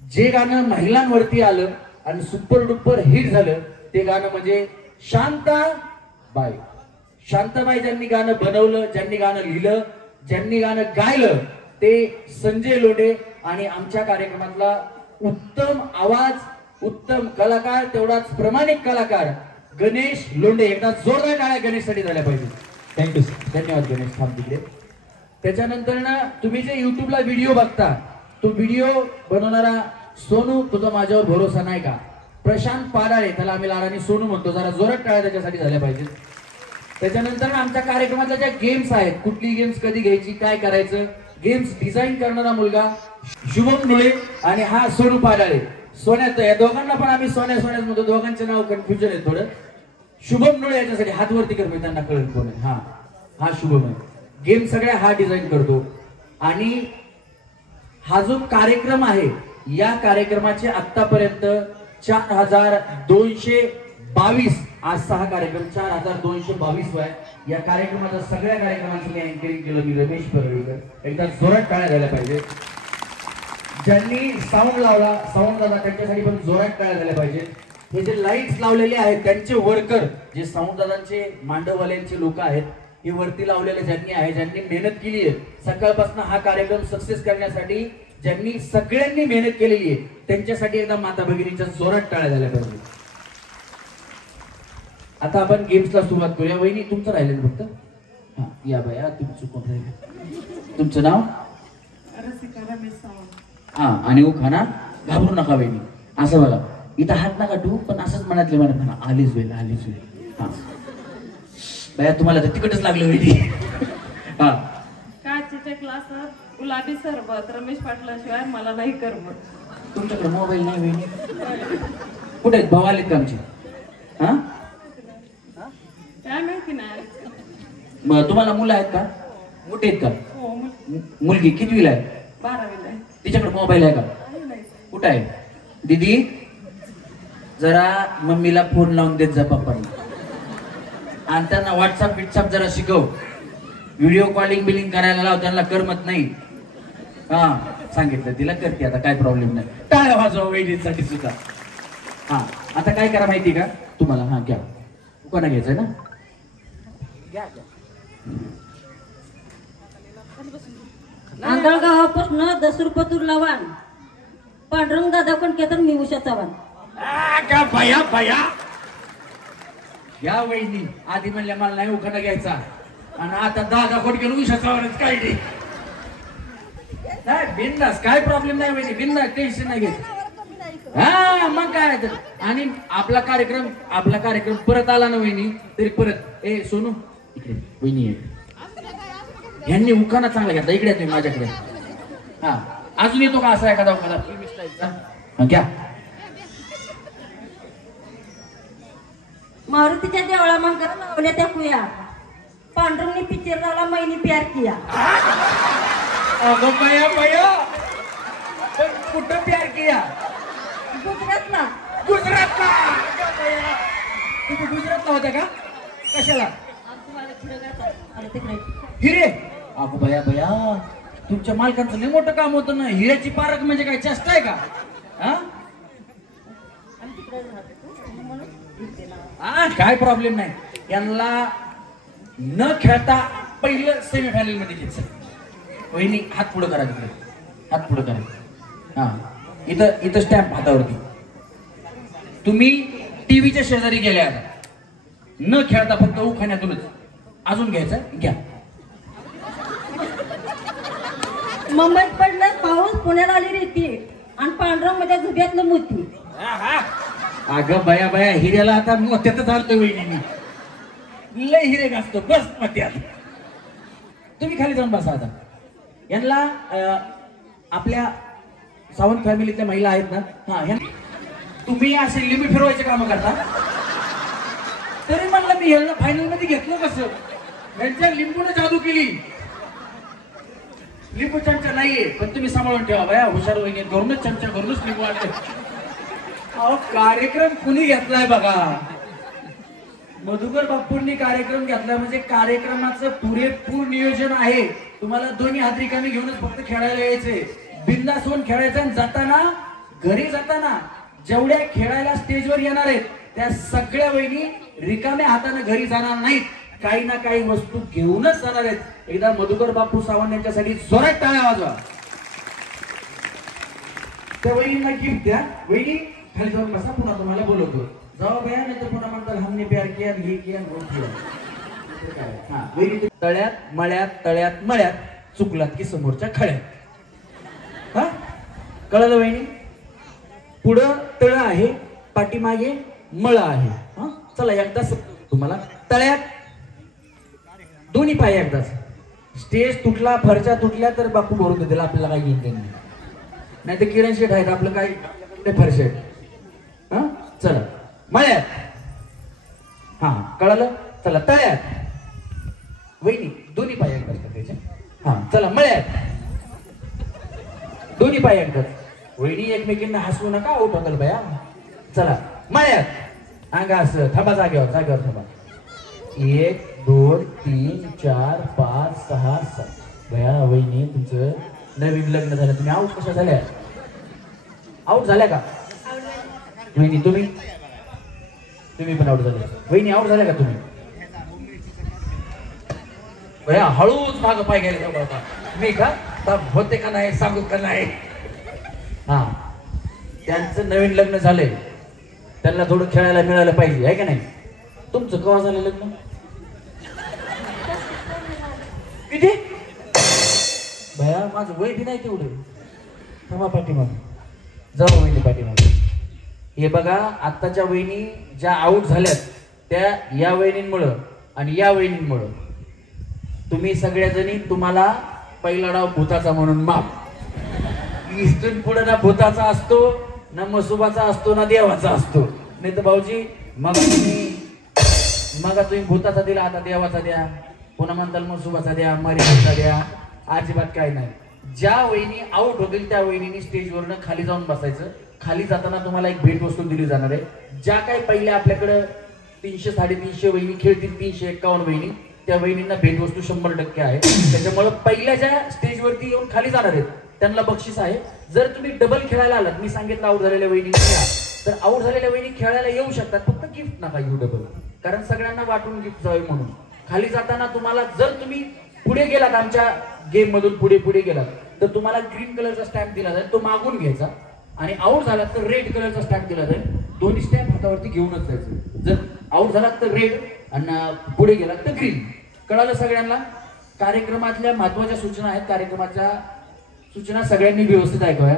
जे गाणं महिलांवरती आलं आणि सुपर डुपर हिट झालं ते गाणं म्हणजे शांताबाई. शांताबाई ज्यांनी गाणं बनवलं, ज्यांनी गाणं लिहिलं, ज्यांनी गाणं गायलं ते संजय लोढे. आणि आमच्या कार्यक्रमातला उत्तम आवाज, उत्तम कलाकार, तेवढाच प्रामाणिक कलाकार गणेश लोंढे. एकदा जोरदार टाळ्या गणेशसाठी झाल्या पाहिजे. थँक्यू, धन्यवाद गणेश. थांब तिकडे. त्याच्यानंतर तुम्ही जे युट्यूबला व्हिडिओ बघता, तो व्हिडिओ बनवणारा सोनू, तुझा माझ्यावर भरोसा नाही का, प्रशांत पाडाळे, त्याला आम्ही लाडाने सोनू म्हणतो. जरा जोरात टाळ्या त्याच्यासाठी झाल्या पाहिजे. त्याच्यानंतर आमच्या कार्यक्रमातल्या ज्या गेम्स आहेत, कुठली गेम्स कधी घ्यायची, काय करायचं, गेम्स डिझाईन करणारा मुलगा शुभम नुळे आणि हा सोनू पाडाळे. सोन्यात या दोघांना पण आम्ही सोन्या सोन्याच म्हणतो, दोघांचे नाव कन्फ्युजन आहे थोडं. शुभम नुळे याच्यासाठी हात वरती कर, मी त्यांना कळेल कोण आहे. हा शुभम आहे. गेम सगळ्या हा डिझाईन करतो. आणि हा जो कार्यक्रम आहे, या कार्यक्रमाचे आतापर्यंत 4222, आजचा हा कार्यक्रम 4222 आहे. या कार्यक्रमाचा सगळ्या कार्यक्रमांचं मी अँकरिंग केलं, मी रमेश परळीकर. एकदा जोरात टाळ्या झाल्या पाहिजे. ज्यांनी साऊंड लावला, साऊंड दादा, त्यांच्यासाठी पण जोरात टाळ्या झाल्या पाहिजे. हे जे लाईट्स लावलेले आहेत त्यांचे वर्कर, जे साऊंड दादांचे मांडववाल्यांचे लोक आहेत, हे वरती लावलेले ज्यांनी आहे, ज्यांनी मेहनत केली आहे सकाळपासून हा कार्यक्रम सक्सेस करण्यासाठी, ज्यांनी सगळ्यांनी मेहनत केलेली आहे, त्यांच्यासाठी एकदा माता भगिनीच्या जोरात टाळ्या झाल्या पाहिजे. आता आपण गेम्सला सुरुवात करूया. वहिनी तुमचं राहिलं फक्त. हा या बाया, तुमचं कोण राहिलं, तुमचं नाव? रसिका रमेश सावंत. हा, आणि खाना घाबरू नका वहिनी, असं बघा, इथं हात नका ठेवू, पण असंच मनातले म्हणत ना, आलीच होईल, आलीच होईल. हा बाया, तुम्हाला तर तिकटच लागलं वहिनी. हा, काचेच्या ग्लासात गुलाबी सरबत, रमेश पाटलाशिवाय मला नाही करमत. तुमच्याकडे मोबाईल नाही वहिनी? कुठे आहेत भाऊ, आलेत का आमचे? हा, काय माहिती नाही. मग तुम्हाला मुलं आहेत का, मोठे आहेत का? हो, मुलगी कितवीला आहे? 12वीला आहे. तिच्याकडे मोबाईल आहे का? कुठं आहे? दीदी जरा मम्मीला फोन लावून देत जा पप्पांना, आणि त्यांना व्हॉट्सअप जरा शिकव, व्हिडिओ कॉलिंग बिलिंग करायला लाव, त्यांना करमत नाही. हा सांगितलं तिला, करते आता, काय प्रॉब्लेम नाही. टाळ्या वाजवा वैदिकसाठी सुद्धा. हा, आता काय करा माहिती का तुम्हाला? हा घ्या, कोणा घ्यायचंय ना, आंधळगावापासून दसरूपतूर लवाण, पांडुरंग दादा कोण केतर, मी उषा चव्हाण. का भया भया या वहिनी आधी म्हणल्या मला नाही उखाणा घ्यायचा, आणि आता दादा कोण गेलो उषा चव्हाणच, काय नाही. बिंदास, काय प्रॉब्लेम नाही वहिनी, बिंदास, टेन्शन नाही घेत. हा मग काय तर. आणि आपला कार्यक्रम परत आला ना वहिनी, तरी परत ए सोनू इकडे, वहिनी आहे, ह्यांनी उखाणा चांगला घेतला, इकडे तुम्ही माझ्याकडे. हा, अजून येतो का असा एखादा उखाणा? घ्या. मारुतीच्या देवळा मंगल लावल्या त्या कुया, पांडुरंगने पिक्चर लावला, मैंने प्यार किया. अगं बया बया, पण कुठं प्यार किया? गुजरातला. गुजरातला? तुम्ही गुजरातला होत्या का? कशाला? हिरे? अगं बया बया, तुमच्या मालकांचं लय मोठं काम होतं ना, हिऱ्याची पारख म्हणजे काय चेष्टा आहे का? काय प्रॉब्लेम नाही. यांना न खेळता पहिलं सेमीफायनल मध्ये घ्यायचं. वहिनी हात पुढे करा, तिकडे हात पुढे करा. हा, इथं स्टॅम्प हातावरती. तुम्ही टीव्हीच्या शेजारी गेल्या, आता न खेळता फक्त उखाण्यातूनच. अजून घ्यायचं, घ्या. मुंबईत पडलं पाऊस, पुण्याला आली रेती, आणि पांडुरंग मध्ये झुब्यातलं मोती. अगं बया बया, हिऱ्याला आता मोत्यातच आणतोय वहिनी, लय हिरे घासतो, बस मोत्यात. तुम्ही खाली जाऊन बसा आता. यांना आपल्या सावंत फॅमिलीतल्या महिला आहेत ना, हा तुम्ही असे लिंबू फिरवायचे काम करता. तरी म्हणलं मी यांना फायनल मध्ये घेतलं कसं. यांच्या लिंबूने जादू केली. लिंबू चमचा नाहीये पण तुम्ही सांभाळून ठेवा बाया. हुशार वहिनी घरूनच चमचा घरूनच लिंबू आणले. अहो कार्यक्रम कुणी घेतलाय बघा. मधुकर बाप्पूंनी कार्यक्रम घेतलाय म्हणजे कार्यक्रमाचं पुरेपूर नियोजन आहे. तुम्हाला दोन्ही हात रिकामी घेऊनच फक्त खेळायला यायचे. बिंदास होऊन खेळायचं. आणि जाताना घरी जाताना जेवढ्या खेळायला स्टेजवर येणार आहेत त्या सगळ्या वहिनी रिकाम्या हाताने घरी जाणार नाहीत. काही ना काही वस्तू घेऊनच जाणार आहेत. एकदा मधुकर बापू सावंत यांच्यासाठी जोरात टाळ्या वाजवा. त्या वहिनींना गिफ्ट द्या. वहिनी खाली जाऊन बसा. पुन्हा तुम्हाला बोलवतो. जाऊ बया नाही तर पुन्हा म्हणतात हमने प्यार किया घे किया वहिनी तळ्यात मळ्यात चुकलात की समोरच्या खळ्यात. हा कळलं वहिनी. पुढं तळ आहे पाठीमागे मळ आहे. हा चला एकदाच तुम्हाला तळ्यात दोन्ही पाय एकदाच. स्टेज तुटला फरच्या तुटल्या तर बापू भरून देतील आपल्याला काय घेऊन त्यांनी. नाही तर किरण शेठ आहेत आपलं काय ते फरशेट. हा चला मळ्यात. हा कळालं. चला तळ्यात. वहिनी दोन्ही पाय एकदाच त्याचे. हा चला मळ्यात दोन्ही पाय एकदाच. वहिनी एकमेकींना हसवू नका आऊट होताल बया. चला मळ्यात. अंगा असं थांबा जागेवर थांबा. 1 2 3 4 5 6 7 बया. वहिनी तुमचं नवीन लग्न झालं. तुम्ही आऊट कशा झाल्या. आऊट झाल्या का वहिनी. तुम्ही पण आऊट झाले. वहिनी आऊट झाल्या का तुम्ही. बया हळूच मागं पाय गेले. मी का होते का नाही सांगू का नाही. हा त्यांचं नवीन लग्न झालंय. त्यांना थोडं खेळायला मिळालं पाहिजे आहे का नाही. तुमचं केव्हा झालं लग्न. किती भया माझं वय बी नाही तेवढं. थांबा पाठीमाग जाऊ वहिनी पाठीमाग. हे बघा आत्ताच्या वहिनी ज्या आऊट झाल्यात त्या या वहिनींमुळं आणि या वहिनींमुळं. तुम्ही सगळ्या जणी तुम्हाला पहिला डाव भूताचा म्हणून माफ. इथून पुढे ना भूताचा असतो ना मसुबाचा असतो ना देवाचा असतो. नाही तर भाऊजी मग तुम्ही भूताचा दिला आता देवाचा द्या. पुन्हा म्हणताल मसुबाचा द्या मर्यादेचा द्या. अजिबात काय नाही. ज्या वहिनी आऊट होतील त्या वहिनींनी स्टेजवरनं खाली जाऊन बसायचं. खाली जाताना तुम्हाला एक भेट वस्तू दिली जाणार आहे. ज्या काही पहिल्या आपल्याकडं 300 350 वहिनी खेळतील 351 वहिनी त्या वहिनींना भेटवस्तू 100% आहे. त्याच्यामुळे पहिल्या ज्या स्टेजवरती येऊन खाली जाणार आहेत त्यांना बक्षीस आहे. जर तुम्ही डबल खेळायला आलात मी सांगितलं आऊट झालेल्या वहिनी तर आऊट झालेल्या वहिनी खेळायला येऊ शकतात. फक्त गिफ्ट नका घेऊ डबल. कारण सगळ्यांना वाटून गिफ्ट जावे म्हणून. खाली जाताना तुम्हाला जर तुम्ही पुढे गेलात आमच्या गेम मधून पुढे गेलात तर तुम्हाला ग्रीन कलरचा स्टॅम्प दिला जाईल. तो मागून घ्यायचा. आणि आऊट झालात तर रेड कलरचा स्टॅम्प दिला जाईल. दोन्ही स्टॅम्प हातावरती घेऊनच जायचं. जर आऊट झालात तर रेड आणि पुढे गेलात तर ग्रीन. कळालं सगळ्यांना. कार्यक्रमातल्या महत्वाच्या सूचना आहेत. कार्यक्रमाच्या सूचना सगळ्यांनी व्यवस्थित ऐकाव्या.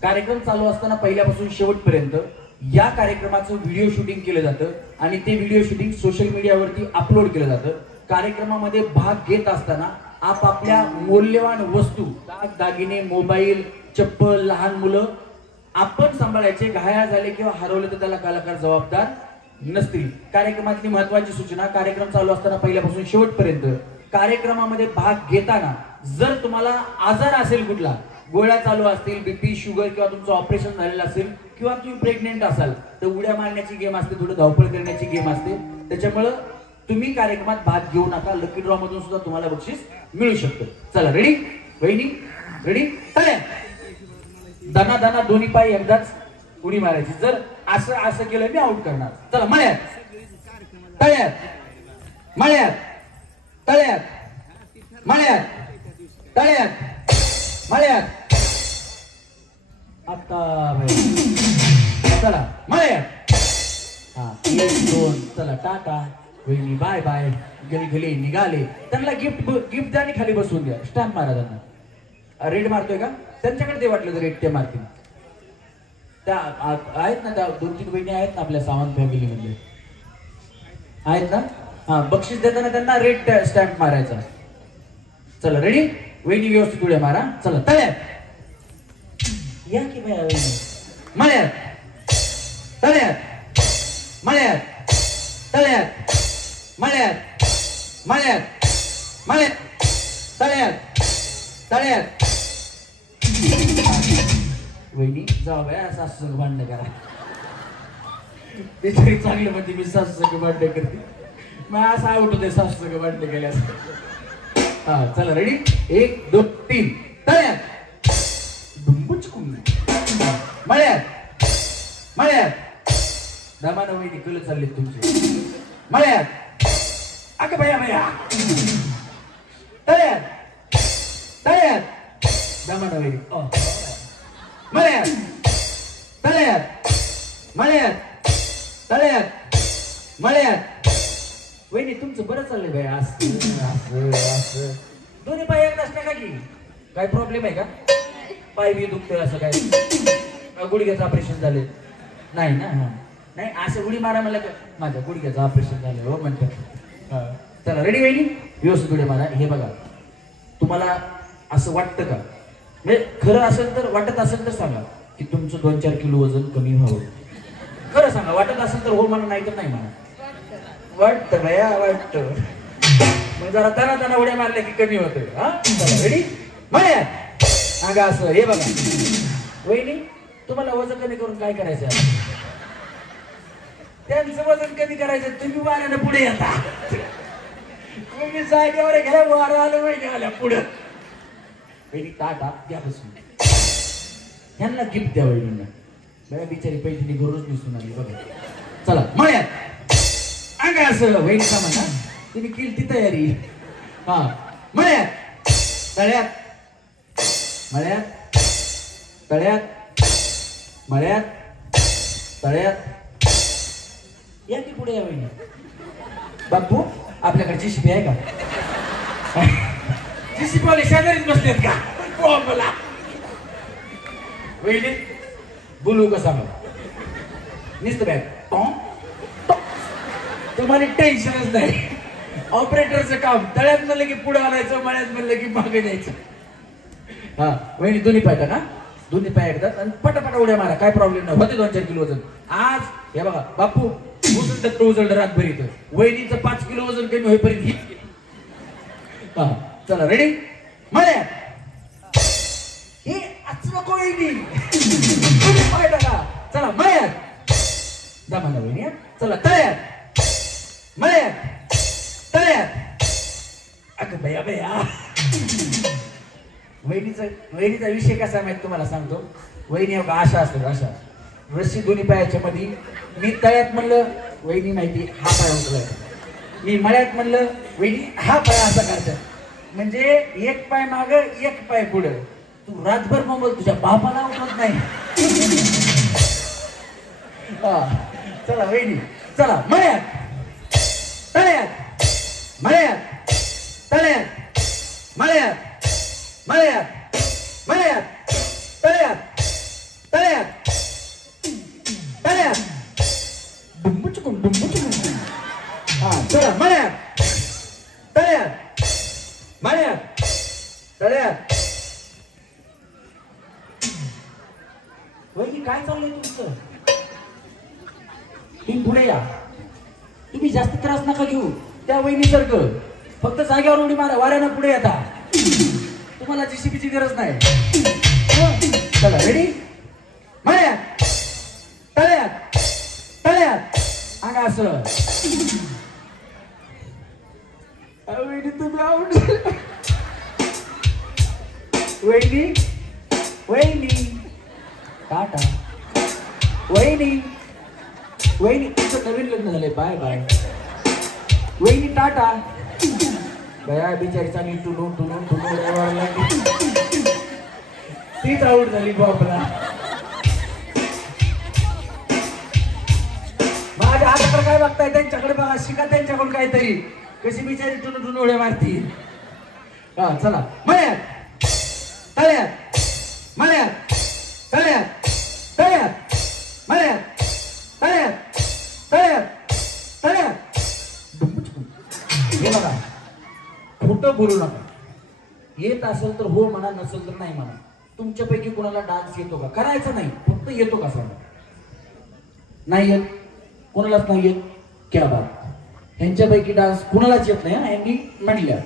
कार्यक्रम चालू असताना पहिल्यापासून शेवटपर्यंत या कार्यक्रमाचं व्हिडिओ शूटिंग केलं जातं आणि ते व्हिडिओ शूटिंग सोशल मीडियावरती अपलोड केलं जातं. कार्यक्रमामध्ये भाग घेत असताना आपापल्या मौल्यवान वस्तू दागिने मोबाईल चप्पल लहान मुलं आपण सांभाळायचे. घायाळ झाले किंवा हरवले तर त्याला कलाकार जबाबदार नसतील. कार्यक्रमातली महत्वाची सूचना. कार्यक्रम चालू असताना पहिल्यापासून शेवटपर्यंत कार्यक्रमामध्ये भाग घेताना जर तुम्हाला आजार असेल कुठला गोळ्या चालू असतील बीपी शुगर किंवा तुमचं ऑपरेशन झालेलं असेल किंवा तुम्ही प्रेग्नेंट असाल तर उड्या मारण्याची गेम असते. थोडं धावपळ करण्याची गेम असते. त्याच्यामुळं तुम्ही कार्यक्रमात भाग घेऊ नका. लकी ड्रॉ मधून सुद्धा तुम्हाला बक्षीस मिळू शकतं. चला रेडी वहिनी रेडी. दाना दोन्ही पाय एकदाच उडी मारायची. जर असं केलं मी आउट करणार. चला मळ्यात तळ्यात मळ्यात तळ्यात मळ्यात तळ्यात मळ्यात. आता चला मळ्यात. हा 1 2 चला टाटा वहिनी बाय बाय. गेले निघाले. त्यांना गिफ्ट द्या आणि खाली बसवून द्या. स्टॅम्प मारा त्यांना. रेड मारतोय का त्यांच्याकडे ते वाटलं तर रेड ते मारतील. त्या आहेत ना त्या 2-3 बहिणी आहेत ना आपल्या सावंत फॅमिली मध्ये आहेत ना. हा बक्षीस देताना त्यांना रेड स्टॅम्प मारायचा. चला रेडी वहिनी व्यवस्थित उड्या मारा चला तळ्यात या की बाया वहिनी मळ्यात तळ्यात मळ्यात तळ्यात मळ्यात मळ्यात मळ्यात तळ्यात तळ्यात वहिनी जाऊ बाया सासू संग भांडण करा ते तरी चांगलं म्हणते मी सासू संग भांडण करते मग असं आवड होते सासू संग भांडण केल्यास हा चला रेडी 1 2 3 तळ्यात डुंबुचकुन मळ्यात मळ्यात दामानं वहिनी कल चालले तुमचे मळ्यात अगं भया भया तळ्यात तळ्यात दामानं वहिनी मळ्यात तळ्यात मळ्यात तळ्यात मळ्यात वहिनी तुमचं बरं चाललंय बाई असं असं दोन्ही पाय एकदाच टाका की काय प्रॉब्लेम आहे का पाय बी दुखतोय असं काय गुडघ्याचं ऑपरेशन झाले नाही ना हा नाही असं उडी मारा मला माझ्या गुडघ्याचं ऑपरेशन झालं हो म्हणतात चला रेडी वहिनी व्यवस्थित उडी मारा हे बघा तुम्हाला असं वाटतं का म्हणजे खरं असेल तर वाटत असेल तर सांगा की तुमचं 2-4 किलो वजन कमी व्हावं खरं सांगा वाटत असेल तर हो मला नाही तर नाही म्हणा वाटतं भया वाटतं मग जरा तना उड्या मारल्या की कमी होतोय हा रेडी म्हणा सांगा असं हे बघा वहिनी तुम्हाला वजन कमी करून काय करायचं त्यांचं वजन कमी करायचं तुम्ही वाऱ्यानं पुढे येता तुम्ही जागेवर घ्या वारा आलं वहिनी आल्या पुढं वहिनी टाटा द्या बसून ह्यांना गिफ्ट द्या वहिनींना बघा बिचारी पैठणी घरूनच दिसून आली बघा चला म्हणूयात अंगा असं वहिनी का म्हणा तिने केली ती तयारी हा म्हणूयात तळ्यात मळ्यात तळ्यात मळ्यात तळ्यात या की पुढे या वहिनी बापू आपल्याकडे जीसीपी आहे का जीसीपी वाले शेजारीच बसलेत का मला वहिनी बोलू कसा मग नुसतं बॅग तुम्हाला टेन्शनच नाही ऑपरेटरचं काम तळ्यात म्हणलं की पुढे आणायचं मळ्यात म्हणलं की मागे द्यायचं हा वहिनी दोन्ही पाय टाका दोन्ही पाय एकदाच आणि पटापटा उड्या मारा काय प्रॉब्लेम नाही होते 2-4 किलो वजन आज हे बघा बापू उचलत रातभर इथं वहिनीचं 5 किलो वजन कमी होईपर्यंत ही हा चला रेडी मळ्या हे आज नको वहिनी पाय टाका चला मळ्यात दमाना वहिनी चला तळ्यात मळ्यात तळ्यात अगं बया बया वहिनीचा विषय कसा माहिती तुम्हाला सांगतो वहिनी आशा असते आशा रस्सी दोन्ही पायाच्या मध्ये मी तळ्यात म्हणलं वहिनी माहिती हा पाय उचलाय मी मळ्यात म्हणलं वहिनी हा पाय असा करतात म्हणजे एक पाय माग एक पाय पुढं तू रातभर मग तुझ्या बापाला उठत नाही चला वहिनी चला मळ्यात तळ्यात मळ्यात तळ्यात मळ्यात मळ्यात मळ्यात तळ्यात तळ्यात तळ्यात डुंबुचकुन डुंबुचकुन हा चला मळ्यात तळ्यात मळ्यात तळ्यात वहिनी काय चाललंय तुमचं तुम्ही पुढे या तुम्ही जास्त त्रास नका घेऊ त्या वहिनीसारखं फक्त जागेवर उडी मारा वाऱ्यानं पुढे येता तुम्हाला जीसीपीची गरज नाही चला रेडी मळ्यात तळ्यात तळ्यात अंगा असं वहिनी तुम्ही आवडले वहिनी वहिनी टाटा वहिनी वहिनी तुमचं नवीन लग्न झालंय बाय बाय वहिनी टाटा बया बिचारी चांगली टुनून टुनून टुनून लागली तीच आवड झाली बापला माझ्या हाताकडे काय बघताय त्यांच्याकडे बघा शिका त्यांच्याकडून काहीतरी कशी बिचारी टुनून टुनून उड्या मारती हा चला मळ्यात तळ्यात मळ्यात तळ्यात तळ्यात मळ्यात तळ्यात तळ्यात तळ्यात हे बघा खोटं बोलू नका येत असेल तर हो म्हणा, नसेल तर नाही म्हणा. तुमच्यापैकी कोणाला डान्स येतो का? करायचा नाही, फक्त येतो का सांगा. नाही येत, कोणालाच नाही येत. क्या बात. ह्यांच्यापैकी डान्स कुणालाच येत नाही. यांनी म्हणल्या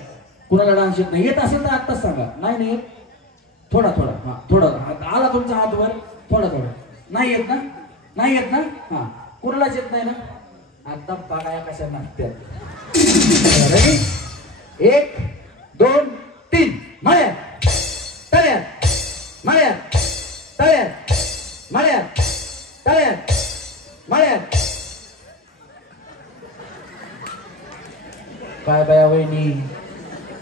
कुणाला डान्स येत नाही. येत असेल तर आत्ताच सांगा. नाही नाही येत, थोडा थोडा. हा थोडा आला तुमचा हात वर, थोडा थोडा. नाही येत ना? नाही येत ना? हा कुणालाच येत नाही ना? आता पागाया कशा नाचत्यात. 1 2 3 मळ्या तळ्या मळ्या तळ्या मळ्या तळ्या मळ्या. काय बाया वहिनी,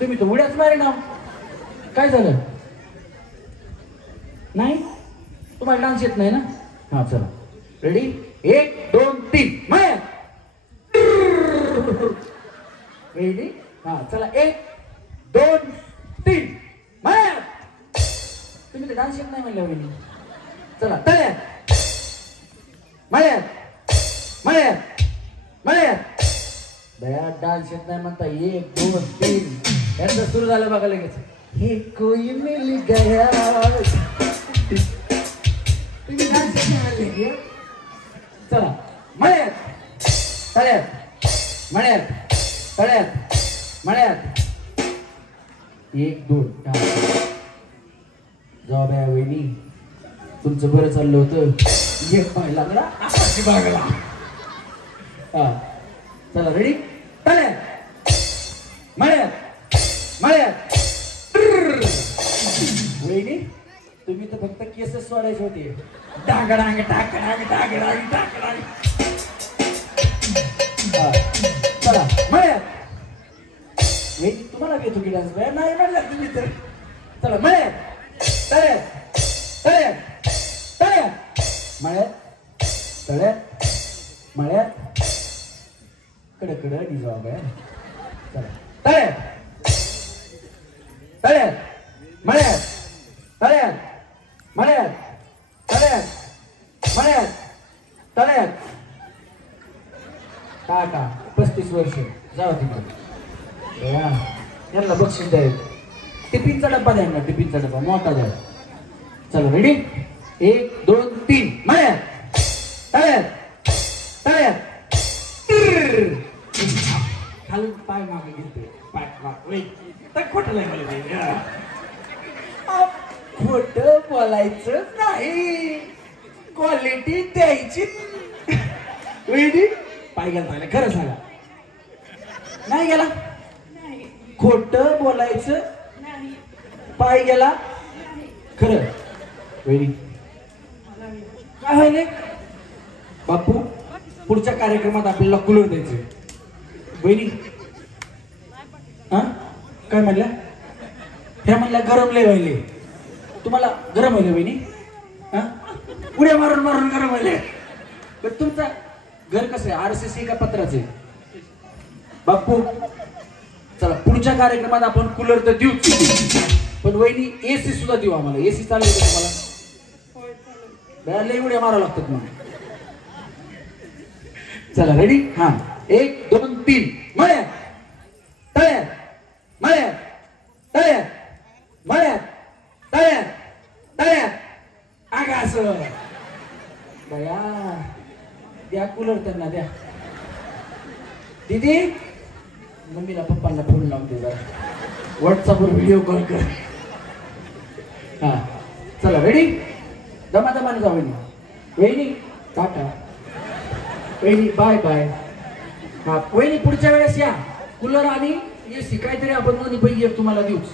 तुम्ही तर उड्याच मारे ना. काय झालं? नाही तुम्हाला डान्स येत नाही ना? हा चला रेडी. 1 2 3 मळ्या. रेडी. हा चला 1 2 3 मळ्या. तुम्ही तर डान्स येत नाही म्हणल्या वहिनी. चला तळ्या मळ्यात मळ्यात मळ्यात. बया डान्स येत नाही म्हणता. 1 2 3 यांचं सुरू झालं बघा लगेच. हे कोई मिल गया. तुम्ही डान्स येत नाही म्हणले. चला मळ्यात तळ्यात मळ्यात तळ्यात मळ्यात. 1 2 जाऊ बया वहिनी, तुमचं बरं चाललं होतं. एक पाय लागला अशी बागला. हा चला रेडी. तळ्यात मळ्यात मळ्यात. वहिनी तुम्ही तर फक्त केसच सोडायचे होते. डागडांग टाकडांग डागडांग टाकडांग. चला मळ्यात. वहिनी तुम्हाला येतो की डान्स? नाही म्हणला तुम्ही तर. चला मळ्यात तळ्यात तळ्यात तळ्यात मळ्यात तळ्यात मळ्यात. कडकड जवाब आहे. चला तळ्यात तळ्यात मळ्यात तळ्यात मळ्यात तळ्यात मळ्यात तळ्यात. काका 35 वर्ष जाऊ तिकडे. यांना बक्षीस द्यायचं. टिफिनचा डब्बा द्या ना, टिफिनचा डब्बा मोठा द्या. चला रेडी. 1 2 3 मळ्यात तळ्यात तळ्यात. खालून पाय मागे घेते. पाय मागे खोटं लागलं. खोटं बोलायचं नाही, क्वालिटी द्यायची. वहिनी पाय गेला पाहिजे. खरं सांगा. नाही गेला. खोटं बोलायचं पाय गेला. खरं वहिनी काय व्हायले? बापू पुढच्या कार्यक्रमात आपल्याला कूलर द्यायचे. वहिनी हा काय म्हणल्या? ह्या म्हणल्या गरम लय व्हायले. तुम्हाला गरम व्हायले वहिनी? हा उड्या मारून मारून गरम व्हायले. पण तुमचं घर कसं आहे? RCC का पत्राचं आहे? बापू चला पुढच्या कार्यक्रमात आपण कूलर तर देऊच, पण वहिनी AC सुद्धा देऊ आम्हाला. AC चालेल का तुम्हाला? लय उड्या मारावं लागतात मग. चला रेडी. हा 1 2 3 मळ्यात तळ्यात मळ्यात तळ्यात मळ्यात तळ्यात तळ्यात. आगास बया द्या कूलर त्यांना द्या. दीदी मम्मीला पप्पांना फोन लावते जरा. व्हॉट्सअपवर व्हिडिओ कॉल कर. हा चला रेडी. दमा दमाने जाऊ वहिनी. वहिनी टाटा. वहिनी बाय बाय. हा वहिनी पुढच्या वेळेस या. कूलर आणि AC काहीतरी आपण दोन्ही पैकी एक तुम्हाला देऊच.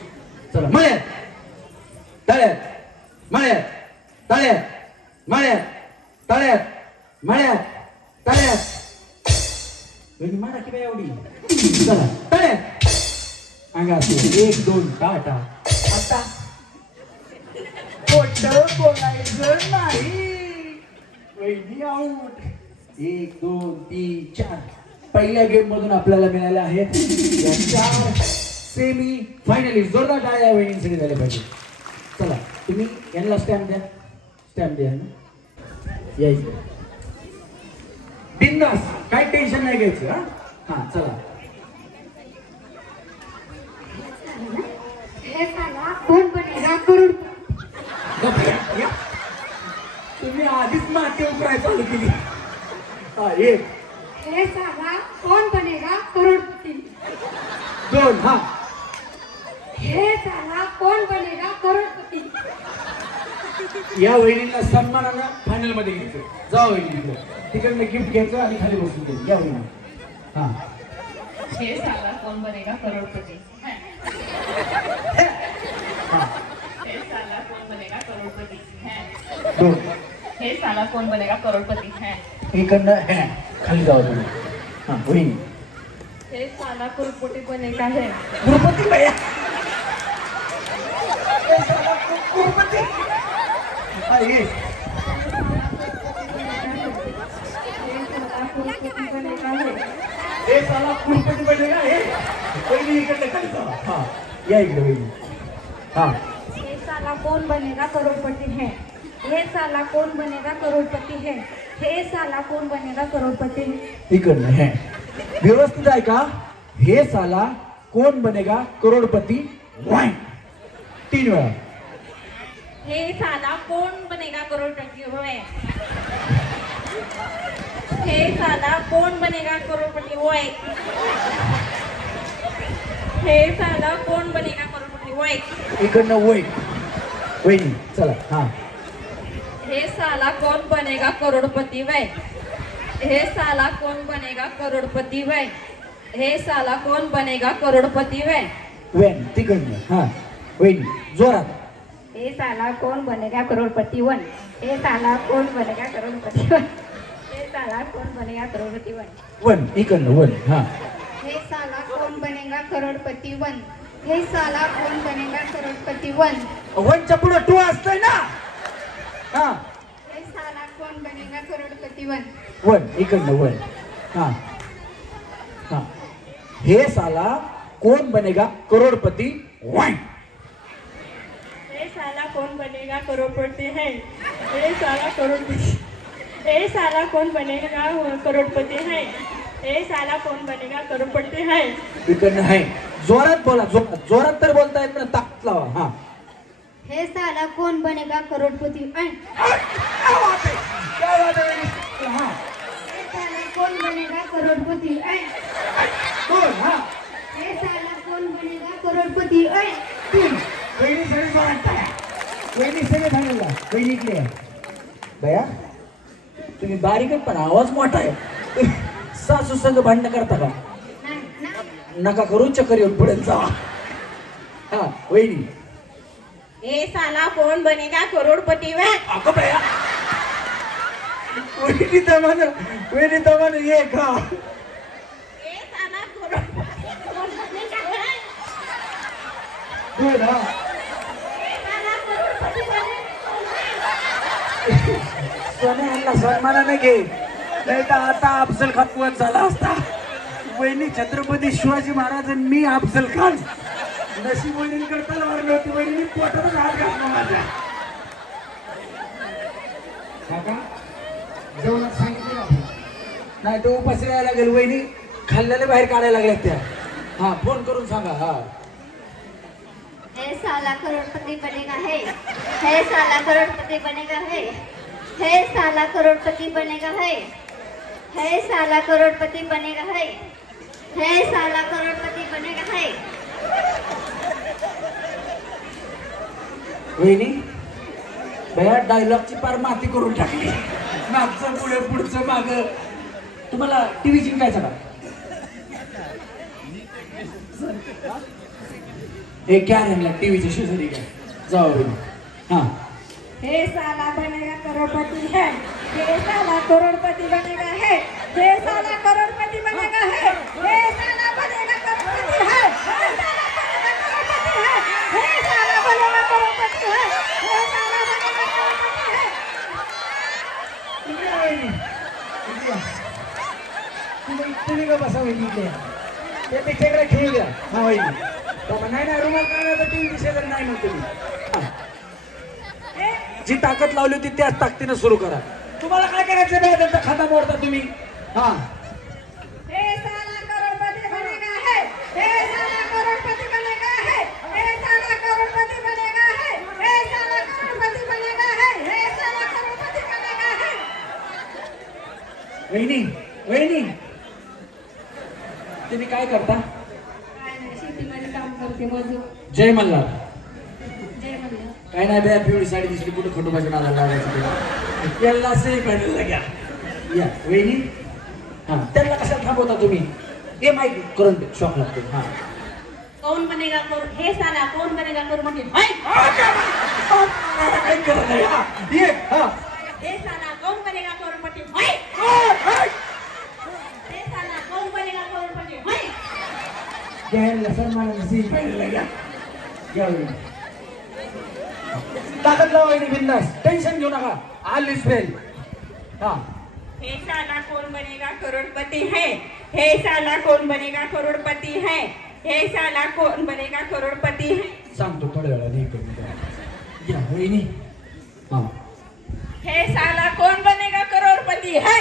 चला मळ्यात तळ्यात मळ्यात तळ्यात मळ्यात तळ्यात मळ्यात तळ्यात. वहिनी म्हणा की बाई एवढी. चला तळ्यात. अंगा 1 2 टाटा. आता खोटं बोलायचं नाही. वहिनी आऊट. 1 2 3 4. पहिल्या गेम मधून आपल्याला मिळाल्या आहेत या 4 सेमी फायनलिस्ट. जोरदार टाळ्या वहिनींसाठी झाले पाहिजे. चला तुम्ही यांना स्टॅम्प द्या. स्टॅम्प द्या ना. यायचं बिंदास. काय टेन्शन नाही घ्यायचं. हा चला. हे बनेगा करोड या. तुम्ही आधीच माती उकरायला चालू केली. हा एक हे साला कौन बनेगा करोडपती. दोन. हा हे साला कौन बनेगा करोडपती. या वहिनीला सन्मानानं फायनल मध्ये घ्यायचं. जा वहिनी तिकडनं गिफ्ट घ्यायचं आणि खाली बसून घ्यायचं. या वहिनी. हा हे साला कौन बनेगा करोडपती. हा हे साला कौन बनेगा करोडपती. दोन. हे साला कौन बनेगा करोडपती. इकडनं है खाली जाऊ तुम्ही. हा वहिनी. हे साला करोडपती बनेगा है. गुरुपती भैया. हे साला गुरुपती. हा ये. हे साला गुरुपती बनेगा हे. वहिनी इकडनं खाली जाऊ. हा या इकडे वहिनी. हा हे साला कौन बनेगा करोड़पति है. हे साला कौन बनेगा करोड़पति है. हे साला कौन बनेगा करोड़पति है. इकडनं है. व्यवस्थित आहे का. हे साला कोण बनेगा करोडपती. वाय 3 वेळा. हे साला कौन बनेगा करोड़पति होय. हे साला कौन बनेगा करोड़पति होय. हे साला कौन बनेगा करोड़पति होय. इकडनं वय. वहिनी चला. हा हे साला कौन बनेगा करोड़पति वै. हे साला कौन बनेगा करोड़पति वै. हे साला कौन बनेगा करोड़पति वै. वेन तिकडनं. हा वहिनी जोरात. हे साला कौन बनेगा करोड़पति वन. हे साला कौन बनेगा करोड़पति वन. हे साला कौन बनेगा करोड़पति वन. वन इकडनं वन. हा हे साला कौन बनेगा करोड़पति वन. हे साला कौन बनेगा करोड़पति वन. वनच्या पुढे टू असतंय ना. हा हे साला कौन बनेगा करोड़पति वन. वन इकडनं वन. हा हा हे साला कोण बनेगा करोडपती. वाय हे साला कौन बनेगा करोड़पति है. हे साला करोड़पति. हे साला कौन बनेगा करोड़पति है. हे साला कौन बनेगा करोड़पति है. इकडनं आहे. जोरात बोला. जोरात जोरात तर बोलता येत ना. ताकद लावा. हा हे साला कौन बनेगा करोड़पति. क्या बात है. क्या बात है वहिनी. हा हे साला कौन बनेगा करोड़पति. दोन. हा हे साला कौन बनेगा करोड़पति. तीन. वहिनी सगळी जोरात टाळ्या. वहिनी सगळे थांबला. वहिनी इकडे आहे. बया तुम्ही बारीक आहे पण आवाज मोठा आहे. सासू संग भांडणं करता का. नका करू. चक्कर येऊन पडेल. जावा. हा वहिनी. हे साला कौन बनेगा करोड़पति वै. अगं बया वहिनी दमान ये का. हे साला करोड़पति कौन बनेगा वै. दोन. हा हे साला करोड़पति बनेगा. सोने यांना सन्मानाने घे. नाही तर आता अफजल खान पुण्यात झाला असता. वहिनी छत्रपती शिवाजी महाराज आणि मी अफजल खान. नशीब वहिनीकडे तलवार नव्हती. वहिनी पोटातच हात घातला माझ्या. काका जेवणात सांगितलं आपण. नाही तर उपाशी राहायला लागेल. वहिनी खाल्ल्याला बाहेर काढायला लागल्यात त्या. हा फोन करून सांगा. हा हे साला करोड़पति बनेगा है. हे साला करोड़पति बनेगा है. हे साला करोड़पति बनेगा है. हे साला करोड़पति बनेगा है. हे साला करोड़पति बनेगा है. वहिनी बया डायलॉगची पार माती करून टाकली. मागचं पुढे पुढचं माग. तुम्हाला टीव्ही जिंकायचा का. हे क्या रंगला टीव्हीच्या शेजारी काय. जाऊ वहिनी. हा हे साला बनेगा करोड़पति है. हे साला करोड़पति बनेगा है. हे साला करोड़पति बनेगा है. हे साला बनेगा करोड़पति है. हे साला बनेगा करोड़पति है. हे साला बनेगा करोड़पति है. हे साला बनेगा करोड़पति है. इकडे या वहिनी. इकडे या. तुम्ही का बसा वहिनी इकडे. ते पिक्चरकडे खेळू द्या. हा वहिनी. नाही रुमाल काढायचा टीव्ही शेजारी नाही म्हणतो मी. जी ताकद लावली होती त्याच ताकदीनं सुरू करा. तुम्हाला काय करायचं नाही. त्यांचा खाता मोडता तुम्ही. हा हे साला करोड़पति बनेगा है. हे साला करोड़पति बनेगा है. हे साला करोड़पति बनेगा है. वहिनी वहिनी तुम्ही काय करता? काय नाही, शेतीमध्ये काम करते मजूर. जय मल्हार. जय मल्हार. काय नाही बॅ, पिवळी साडी दिसली कुठं खंडोबाच्या नादाला लागायचं त्याला से पॅनलला घ्या. या वहिनी. हा त्यांना कशाला थांबवता तुम्ही? ते माहिती करून शॉक लागतो. हा कौन बनेगा करोड, हे साला कौन बनेगा करोडपती काय करत आहे? हा, ये, हा. हे साला कौन बनेगा करोडपती होय. हे साला कौन बनेगा करोडपती होय. घ्यायला सन्मानाने सी पॅनलला घ्या. घ्या वहिनी. ताकद लावा वहिनी, बिंदास, टेन्शन घेऊ नका. ऑल इज वेल. हा हे साला कौन बनेगा करोड़पति है, हे साला कौन बनेगा करोड़पति है, हे साला कौन बनेगा करोड़पति है. सांगतो थोड्या वेळा. या वहिनी. हा हे साला कौन बनेगा करोड़पति है,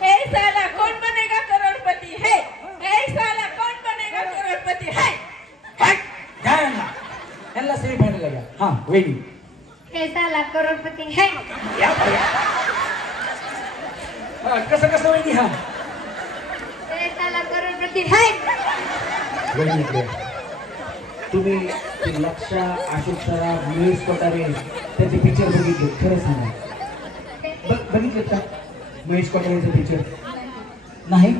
हे साला कौन बनेगा करोड़पति है, हे साला कौन बनेगा करोड़पति है. घ्या यांना. यांना सी पॅनलला घ्या. हा वहिनी. हे साला करोडपती है. या बाई. हा, कसं कसं वहिनी? हा हे साला करोडपती है. वहिनी इकडे. तुम्ही ते लक्षा, अशोक सराफ, महेश कोठारे त्याचे पिक्चर बघितले? खरं सांगा. बघितले का महेश कोठारेचं पिक्चर? नाही.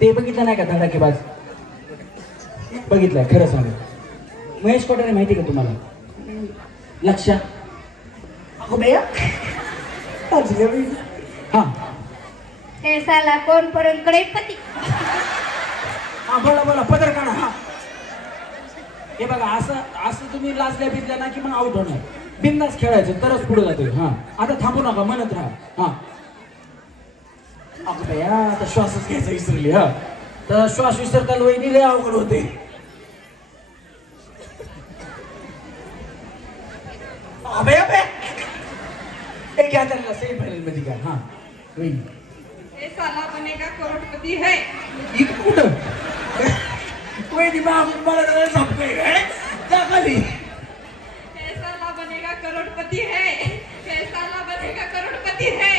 ते बघितलं नाही का धडाकेबाज? बघितलंय? खरं सांगा. महेश कोठारे माहिती का तुम्हाला? लक्षा. अगो बेया. हा हे साला कोण परंकडे पती. हा बोला बोला, पदर काढा. हा हे बघा, असं असं तुम्ही लाजल्या बिजल्या ना की मग आउट होणार. बिंदास खेळायचं तरच पुढे जाते. हा आता थांबू नका, म्हणत राहा. हा अगं बया, आता श्वासच घ्यायचा विसरली. हा तर श्वास विसरता वहिनी लय अवघड होते. अबे अबे एक घ्या त्यांना सेमी फायनल मध्ये का. हा वहिनी. हे साला बनेगा करोडपती है. इकडं कुठं वहिनी मागून मला जरा झपकंय. जा खाली. हे साला बनेगा करोडपती है, हे साला बनेगा करोडपती है,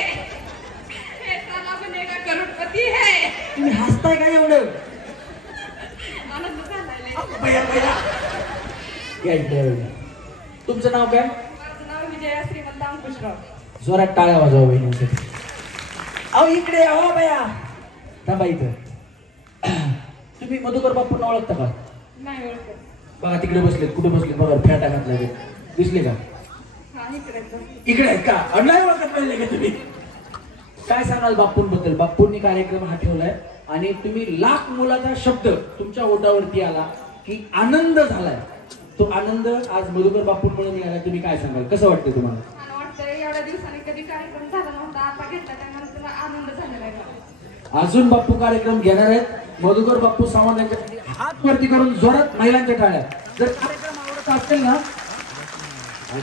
हे साला बनेगा करोडपती है. तुम्ही हसताय का एवढं? आनंद झालाय. बया बया. या इकडे वहिनी. तुमचं नाव काय? माझं नाव विजया श्रीमंत अंकुशराव. जोरात टाळ्या वाजवा वहिनीसाठी. अहो इकडे यावं बया. थांबा इथं. तुम्ही मधुकर बापूंना ओळखता का? नाही ओळखत. बघा तिकडे बसलेत. कुठे बसलेत बघा, फॅटा घातल्या दिसले का? हा इकडेच. इकडे आहेत का? नाही ओळखत पाहिले का तुम्ही? काय सांगाल बापूंबद्दल? बापूंनी कार्यक्रम हा ठेवलाय आणि तुम्ही लाख मुलाचा शब्द तुमच्या ओटावरती आला की आनंद झालाय. तो आनंद आज मधुकर बापूंमुळे मिळाला. तुम्ही काय सांगाल? कसं वाटतं तुम्हाला? मला वाटतं एवढ्या दिवसांनी कधी कार्यक्रम झाला नव्हता, आता घेतला त्यामुळे तुला आनंद झालेला आहे. अजून बापू कार्यक्रम घेणार आहेत. मधुकर बापू सावंत यांच्यासाठी हात वरती करून जोरात महिलांच्या टाळ्या. जर कार्यक्रम आवडत असेल ना,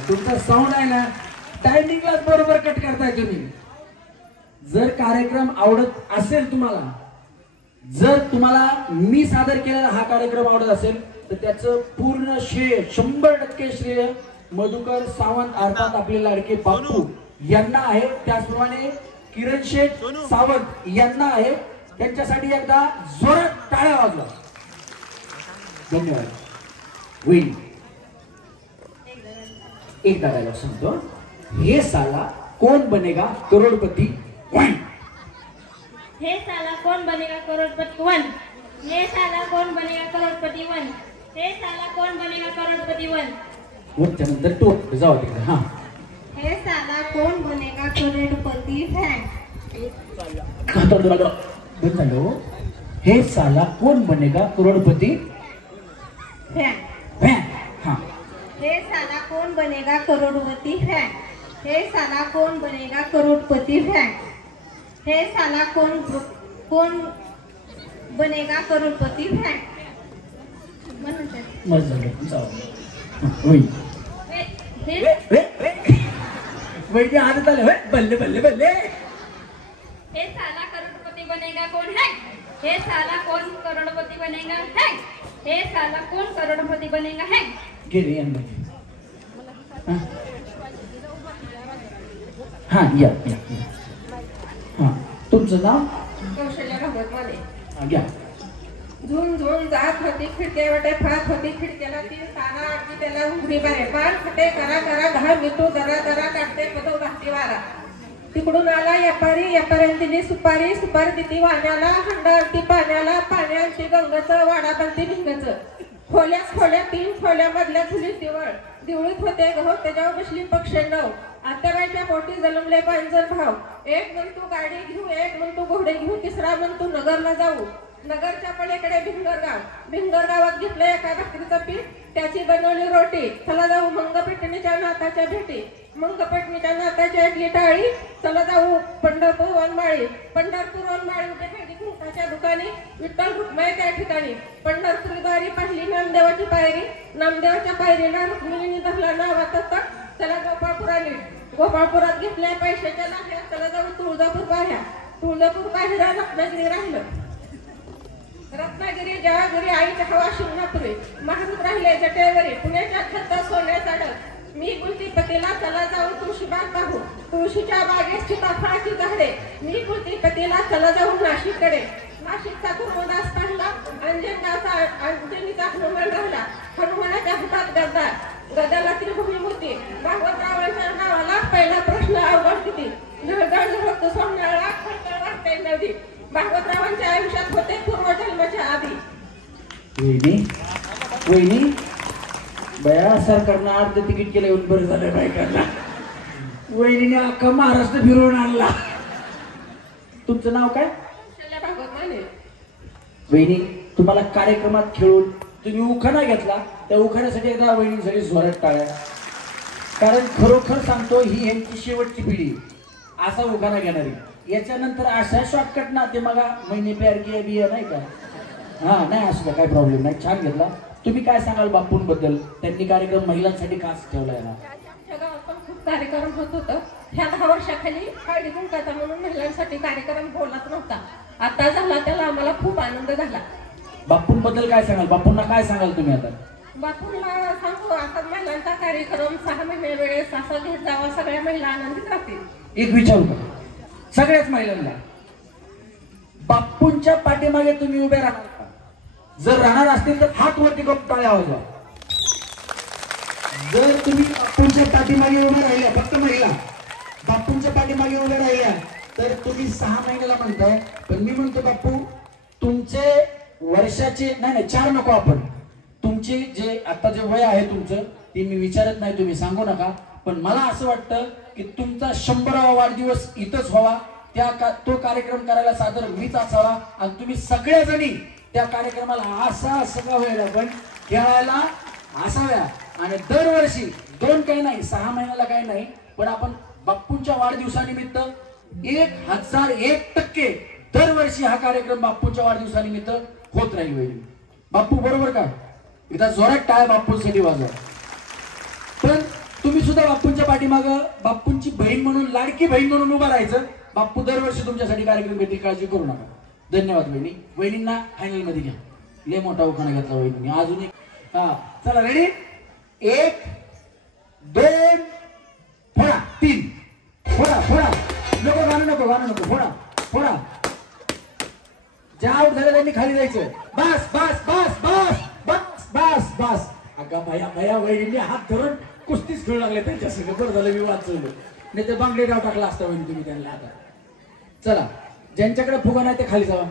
तुमचा साऊंड आहे ना टायमिंगलाच बरोबर कट करताय तुम्ही. जर कार्यक्रम आवडत असेल तुम्हाला, जर तुम्हाला मी सादर केलेला हा कार्यक्रम आवडत असेल तर त्याचं पूर्ण श्रेय 100% श्रेय मधुकर सावंत अर्थात आपले लाडके बापू यांना आहे. त्याचप्रमाणे किरण शेठ सावंत यांना आहे. त्यांच्यासाठी एकदा जोरात टाळ्या वाजवा. धन्यवाद. होईल. एकदा डायलॉग सांगतो. हे साला कोण बनेगा करोडपती वन. हे साला कौन बनेगा करोड़पति वन. हे साला कौन बनेगा करोड़पति वन. हे साला कौन बनेगा करोड़पति वन. वरच्या नंतर टू जाऊ तिकडे. हा हे साला कोण बनेगा करोडपती है. बंद झालं. हे साला कोण बनेगा करोडपती है. हा हे साला कौन बनेगा करोड़पति है. हे साला कौन बनेगा करोड़पति है. हे साला कौन बनेगा करोड़पति है. मस्त झालं. जाऊ होईल. वैद्य हातात आले. बल्ले बल्ले बल्ले. हे साला करोडपती बनेगा कौन है, हे साला कौन करोड़पति बनेगा है, हे साला कौन करोड़पति बनेगा है. गेले यांना. हा या या. हा तुमचं नाव? कौशल्या भागवत मध्ये घ्या. झूम झूम जात होती खिडके वाटे फात होती खिडक्याला ती सारा आजी त्याला उघडी बारे पान खटे करा करा घा मिठू जरा जरा काढते पदो घाटी वारा तिकडून आला व्यापाऱ्याने दिली सुपारी दिली वाण्याला हंडावती पाण्याला पाण्याची गंगाचं वाडा बनती भिंगचं खोल्या 3 खोल्या मधल्या खुली दिवळीत होते गहू त्याच्यावर बसली पक्षेंडव आत्याबाईच्या पोटी जन्मले 5 जण भाव एक म्हणतो गाडी घेऊ एक म्हणतो घोडे घेऊ तिसरा म्हणतो नगरला जाऊ नगरच्या पलीकडे भिंगर गावात घेतलं एका भाकरीचं पीठ त्याची बनवली रोटी चला जाऊ मंगपटणीच्या नाताच्या भेटी मंगपटणीच्या नाताच्या इडली टाळी चला जाऊ पंढरपूर वनमाळी उभे खरेदी कुंकाच्या दुकानी विठ्ठल रुक्माई त्या ठिकाणी पंढरपूर द्वारी पाहिली नामदेवाची पायरी नामदेवाच्या पायरीला रुक्मिणीने धरला नावाचा तट चला गोपाळपुरात घेतल्या पैशाच्या लाह्या चला जाऊ तुळजापूर बाहेर रत्नागिरी राहिलं रत्नागिरी जळागिरी आईच्या हवा शिंगणापुरी महारूत राहिले जटेवरी पुण्याच्या छत्ता सोन्याचा डग मी कुलती पतीला चला जाऊ तुळशीबाग पाहू तुळशीच्या बागेत सीताफळाची झाडे मी कुलती पतीला चला जाऊ नाशिककडे नाशिकचा कुर्मदास पाहिला अंजनीचा हनुमान राहिला हनुमानाच्या हातात गदाला त्रिभुमी होती भागवतरावांच्या नावाला पहिला प्रश्न अवघड किती भक्त सोमनाळा खळखळ वाटते नदी भागवतरावांच्या आयुष्यात होते पूर्वजन्माच्या आधी वहिनी बया सरकारनं अर्ध तिकीट केलं येऊन बरं झालं बायकांना वहिनीने अख्खा महाराष्ट्र फिरवून आणला. तुमचं नाव काय? वहिनी तुम्हाला कार्यक्रमात खेळून तुम्ही उखाणा घेतला त्या उखाण्यासाठी एकदा वहिनीसाठी जोरात टाळ्या कारण खरोखर सांगतो ही यांची शेवटची पिढी असा उखाणा घेणारी याच्यानंतर अशा शॉर्टकट ना ते मग महिने प्यार किया बिया नाही का हा नाही असं काय प्रॉब्लेम नाही छान घेतला. तुम्ही काय सांगाल बापूंबद्दल त्यांनी कार्यक्रम महिलांसाठी खास ठेवलाय ना? आमच्या गावात पण खूप कार्यक्रम होत होतं ह्या 10 वर्षाखाली हळदी कुंकाचा म्हणून महिलांसाठी कार्यक्रम बोलत नव्हता आता झाला त्याला आम्हाला खूप आनंद झाला. बापूंबद्दल काय सांगाल बापूंना काय सांगाल तुम्ही आता? बापूंना सांगू आता महिलांचा कार्यक्रम 6 महिने वेळेस असा घेत जावा सगळ्या महिला आनंदित राहतील. एक विचारू का सगळ्याच महिलांना बापूंच्या पाठीमागे तुम्ही उभे राहणार का? जर राहणार असतील तर हात वरती करून टाळ्या वाजवा. जर तुम्ही बापूंच्या पाठीमागे उभे राहिल्या फक्त महिला बापूंच्या पाठीमागे उभे राहिल्या तर तुम्ही 6 महिन्याला म्हणताय पण मी म्हणतो बापू तुमचे वर्षाचे नाही 4 नको आपण तुमचे जे आता जे वय आहे तुमचं ते मी विचारत नाही तुम्ही सांगू नका पण मला असं वाटतं की तुमचा 100वा वाढदिवस इथंच व्हावा तो कार्यक्रम करायला सादर मीच असावा आणि तुम्ही सगळ्याजणी त्या कार्यक्रमाला असा सगळा व्हायला पण खेळायला असाव्या आणि दरवर्षी 2 काही नाही 6 महिन्याला काही नाही पण आपण बापूंच्या वाढदिवसानिमित्त 1001% दरवर्षी हा कार्यक्रम बापूंच्या वाढदिवसानिमित्त होत राहील. बापू बरोबर का? एकदा जोरात टाळ्या बापूंसाठी वाजवा. पण तुम्ही सुद्धा बापूंच्या पाठीमागं बापूंची बहीण म्हणून लाडकी बहीण म्हणून उभा राहायचं. बापू दरवर्षी तुमच्यासाठी कार्यक्रम घेतील काळजी करू नका. धन्यवाद वहिनींना फायनल मध्ये घ्या. लय मोठा उखाणा घेतला वहिनी अजून एक हा चला रेडी 1 2 फोडा 3 फोडा नको फोडा ज्या आउट झालं त्यांनी खाली जायचं. बस अगा भया वहिनीने हात धरून कुस्तीच खेळू लागले त्यांच्या सगळं बरं झालं मी वाचवलं नाही तर बांगडे डाव टाकला असता वहिनी तुम्ही त्यांना. आता चला ज्यांच्याकडे फुगा नाही ते खाली जावा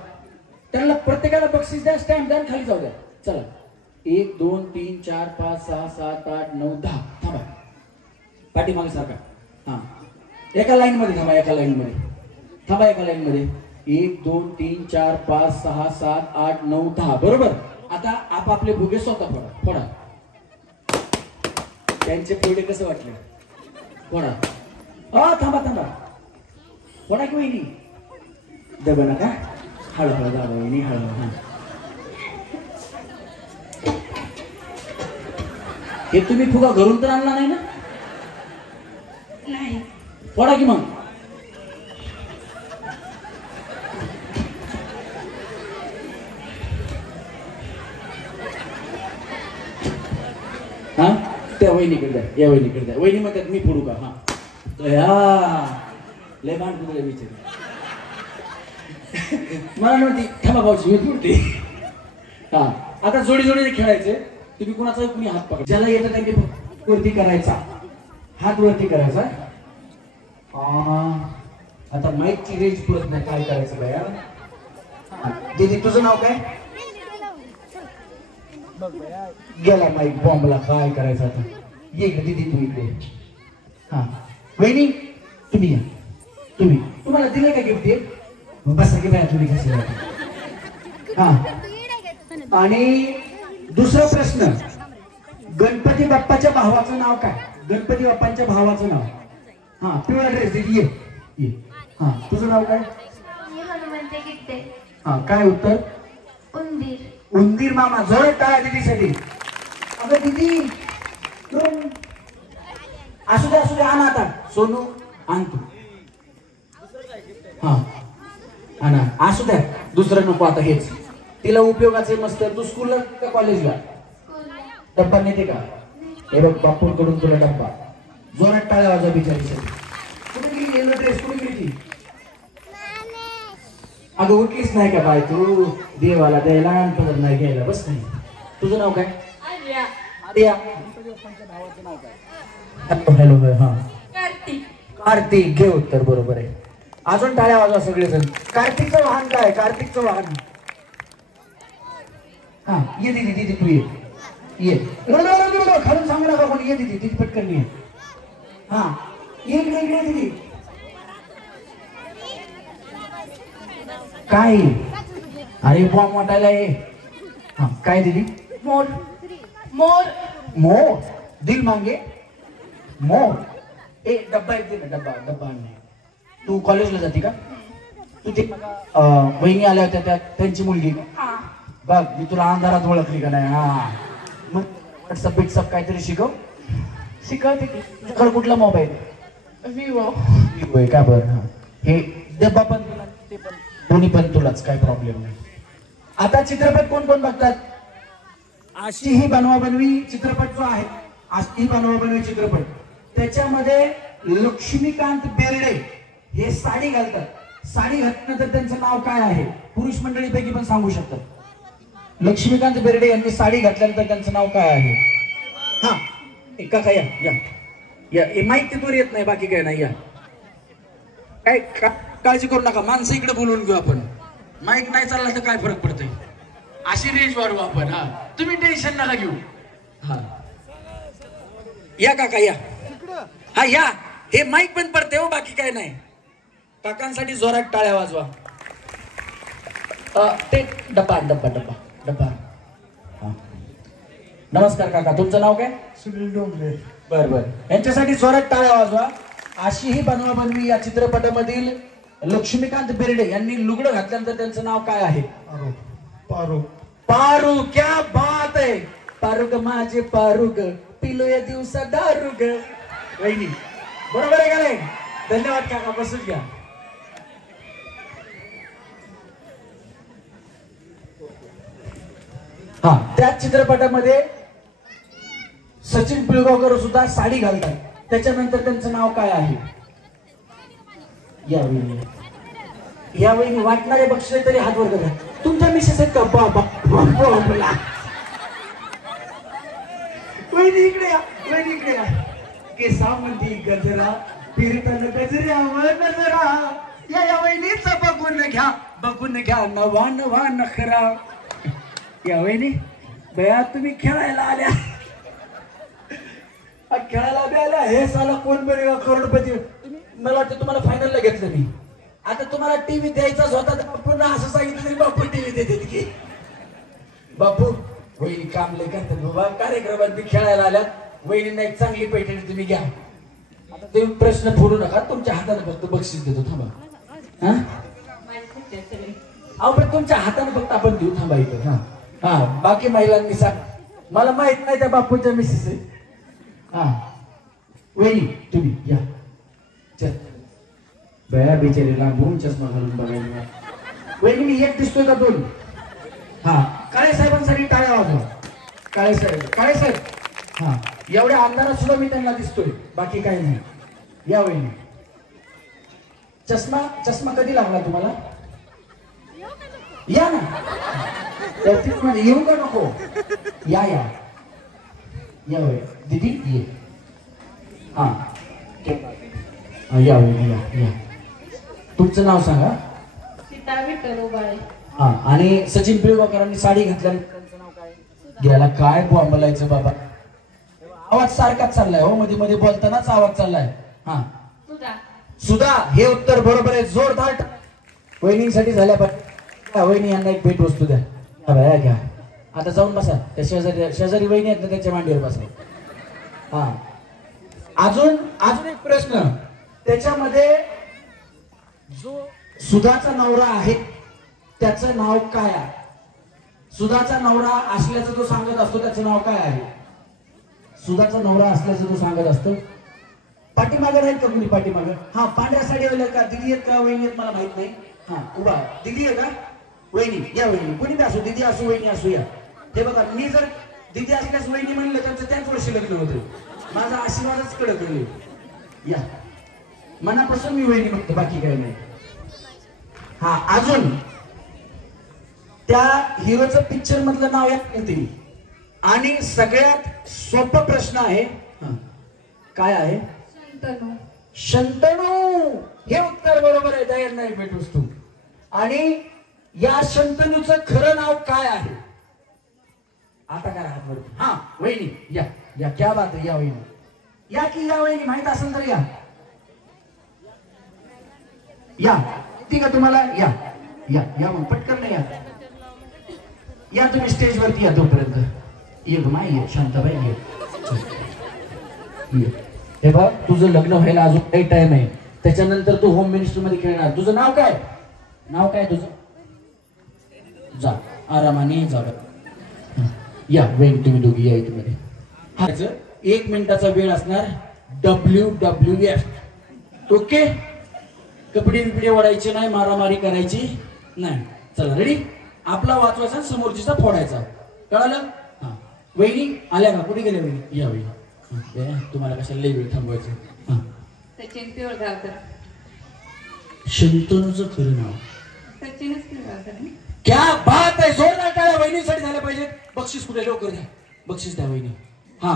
त्यांना प्रत्येकाला बक्षीस द्या स्टॅम्प द्या खाली जाऊ द्या. चला 1 2 3 4 5 6 7 8 9 10 थांबा पाठीमागे सारखा हा एका लाईन मध्ये थांबा एका लाईन मध्ये 1 2 3 4 5 6 7 8 9 10 बरोबर. आता आपापले भुगे स्वतः फोडा त्यांचे फोडे कसं वाटले फोडा थांबा फोडा की वहिनी दब नका हळूहळू दाबा वहिनी हळूहळू. हे तुम्ही फुगा घरून तर आणला नाही ना? नाही फोडा की मग हा त्या वहिनीकडे द्या या वहिनीकडे द्या. वहिनी म्हणतात मी फोडू का? हा लय भांड विचार मला नव्हती थांबा भाऊची मी उडते. हा आता जोडी जोडीने खेळायचे. तुम्ही कुणाचा कुणी हात पकड, ज्याला येतं त्यांनी वरती करायचा, हात वरती करायचा. आता माईकची रेंज पुरत नाही, काय करायचं बाया. दीदी तुझं नाव काय? गेला माईक बॉम्बला, काय करायचं आता. ये इकडे दीदी, तू इकडे. हा वहिनी तुम्ही या, तुम्ही तुम्हाला दिलं का गिफ्ट? बसा की बाया तुम्ही कसे. हा आणि दुसरा प्रश्न, गणपती बाप्पाच्या भावाचं नाव काय? गणपती बाप्पांच्या भावाचं नाव. हा पिवळा ड्रेस दीदी ये ये. हा तुझं नाव काय? हनुमंत गिट्टे. हा काय उत्तर? उंदीर. उंदीर मामा. जोरात टाळ्या दीदीसाठी. अगं दीदी असू दे आण आता. सोनू आण तू. हा आणा असू द्या, दुसरं नको आता हेच. तिला उपयोगाचे मस्त. तू स्कूलला का कॉलेजला? डब्बा नेते का? हे बघ बापूंकडून तुला डब्बा. जोरात टाळ्या वाजवा बिचारीसाठी. कुठे गेली येलो ड्रेस? कुठे गेली ती? अगं उठलीच नाही का बाय तू? देवाला द्यायला आणि परत नाही घ्यायला. बस नाही. तुझं नाव काय? आर्या. आर्या. हॅलो. हा कार्तिक. कार्तिक. घे उत्तर बरोबर आहे. अजून टाळ्या वाजवा सगळेजण. कार्तिकचं वाहन काय? कार्तिकचं वाहन. हा ये दीदी तू ये ये. खालून सांगू नका कोणी. ये दीदी पटकन ये. हा इकडे दीदी. काय? अरे बॉम्ब वाटायला ये. हा काय दीदी? मोर. मोर. मोर. दिल मांगे मोर. डब्बा एक दे ना. डब्बा नाही. तू कॉलेजला जाते का? तू ते बहिणी आल्या होत्या त्या त्यांची मुलगी का? बघ मी तुला अंधारात ओळखली का नाही. हा मग व्हॉट्सअप बिट्सअप काहीतरी शिकवते की. तुझ्याकडे कुठला मोबाईल? विवो. आहे का? बरं. हे डब्बा पण तुला, ते पण दोन्ही पण तुलाच, काय प्रॉब्लेम नाही. आता चित्रपट कोण कोण बघतात? आशी ही बनवाबनवी चित्रपट जो आहे, आशी ही बनवाबनवी चित्रपट, त्याच्यामध्ये लक्ष्मीकांत बेर्डे हे साडी घालतात. साडी घातल्यानंतर त्यांचं नाव काय आहे? पुरुष मंडळीपैकी पण सांगू शकतात. लक्ष्मीकांत बेर्डे यांनी साडी घातल्यानंतर त्यांचं नाव काय आहे? हा काका या या या. माईक तिथवर येत नाही, बाकी काय नाही. या काय काळजी करू नका. माणसं इकडे बोलवून घेऊ आपण. माईक नाही चालला तर काय फरक पडतोय. अशी रेंज वाढवू आपण. हा तुम्ही टेन्शन नका घेऊ. हा या काका या. हा या. हे माईक पण पडते हो, बाकी काय नाही. काकांसाठी जोरात टाळ्या वाजवा. ते डब्बा. हा नमस्कार काका, तुमचं नाव काय? सुनील डोंगरे. बर यांच्यासाठी जोरात टाळ्या वाजवा. अशी ही बनवाबनवी या चित्रपटामधील लक्ष्मीकांत बेर्डे यांनी लुगडं घातल्यानंतर त्यांचं नाव काय आहे? पारू. क्या बात आहे. पारुग माझे पारुग, पिलो या दिवसा दारुग. वहिनी बरोबर आहे का नाही? धन्यवाद काका, बसून घ्या. हा त्याच चित्रपटामध्ये सचिन पिळगावकर सुद्धा साडी घालतात. त्याच्यानंतर त्यांचं नाव काय आहे? या वहिनी वाटणारे बक्षीस तरी हात वर करा. तुमच्या मिसेस आहेत का? वहिनी इकडे या. वहिनी इकडे या. केसामध्ये गजरा, फिरताना गजऱ्यावर नजरा. या वहिनीचा बघून घ्या नवा नखरा. या वहिनी बया तुम्ही खेळायला आल्या. हे साला कोण बनेगा करोडपती. मला वाटतं तुम्हाला फायनलला घेतलं मी. आता तुम्हाला टीव्ही द्यायचाच होता तर बापूंना असं सांगितलं तरी बापू टीव्ही देते की. बापू वहिनी काम लय करतात बाबा. कार्यक्रमात मी खेळायला आल्यात. वहिनींना एक चांगली पैठणी तुम्ही घ्या. आता तुम्ही प्रश्न फोडू नका. तुमच्या हाताने फक्त बक्षीस देतो. थांबा. अहो पण तुमच्या हाताने फक्त आपण देऊ. थांबा इथं. हा बाकी महिलांनी सांग. मला माहित नाही त्या बापूच्या मिसेस आहे. हा वहिनी तुम्ही या. चल बया बिचारी लांबून चष्मा घालून बघायला. वहिनी मी एक दिसतोय का? दोन? हा काळे साहेबांसाठी टाळ्या वाजवा. काळे साहेब. हा एवढ्या अंधारात सुद्धा मी त्यांना दिसतोय, बाकी काही नाही. या वहिनी. चष्मा कधी लागला तुम्हाला? या ना त्याच्यात मध्ये येऊ का नको या या या होय दीदी ये हा या होय या या तुमचं नाव सांगा सीता विठ्ठल उबाळे हा आणि सचिन पिळगावकरांनी साडी घातल्यानंतर त्यांचं नाव काय घ्यायला काय बोंबलायचं बाबा आवाज सारखाच चाललाय हो मध्ये मध्ये बोलतानाच आवाज चाललाय हा सुधा सुधा हे उत्तर बरोबर आहे जोरदार वहिनींसाठी झाल्या पाहिजे वहिनी यांना एक भेट वस्तू द्या हा घ्या आता जाऊन बसा त्या शेजारी वहिनी आहेत ना त्याच्या मांडीवर बसा हा अजून एक प्रश्न त्याच्यामध्ये जो सुधाचा नवरा आहे त्याचं नाव काय आहे सुधाचा नवरा असल्याचं तो सांगत असतो त्याचं नाव काय आहे सुधाचा नवरा असल्याचं तो सांगत असतो पाठीमागे राहील का कुणी पाठीमागे हा पांढऱ्या साडीवाल्या का दिदी आहेत का वहिनी आहेत मला माहित नाही हा उभा दिदी आहे का वहिनी या वहिनी कुणी बी असू दिदी असू वहिनी असू या ते बघा मी जर दिदी असल्यास वहिनी म्हणलं त्यांचं त्याच वर्षी लग्न होतं माझा आशीर्वादच कडक या मनापासून मी वहिनी म्हणतो बाकी काही नाही हा अजून त्या हिरोचं पिक्चर मधलं नाव या आणि सगळ्यात सोपा प्रश्न आहे काय आहे शंतनू हे उत्तर बरोबर आहे दयान नाही भेट वस्तू आणि या शंतनूचं खरं नाव काय आहे आता काय राहत बरोबर हा वहिनी या या क्या बात आहे या वहिनी या की या वहिनी माहित असेल तर या ती का तुम्हाला या या या मग पटकन नाही या तुम्ही स्टेजवरती या तोपर्यंत ये माय ये शांताबाई ये हे बघ तुझं लग्न व्हायला अजून काही टाइम आहे त्याच्यानंतर तू होम मिनिस्टर मध्ये खेळणार तुझं नाव काय तुझं जा आरामाने जा या वेळ तुम्ही दोघी या इथे मध्ये हा 1 मिनिटाचा वेळ असणार WWF ओके कपडे बिपडे ओढायचे नाही मारामारी करायची नाही चला रेडी आपला वाचवायचा समोरचीचा फोडायचा कळालं हा वहिनी आल्या का कुठे गेल्या वहिनी या वहिनी तुम्हाला कशाला लई वेळ थांबवायचं सचिन पिळगावकर शंतनूचं खरं नाव सचिनच पिळगावकर क्या बात आहे जोरदार टाळ्या वहिनीसाठी झाल्या पाहिजे बक्षीस कुठे लवकर द्या बक्षीस द्या वहिनी हा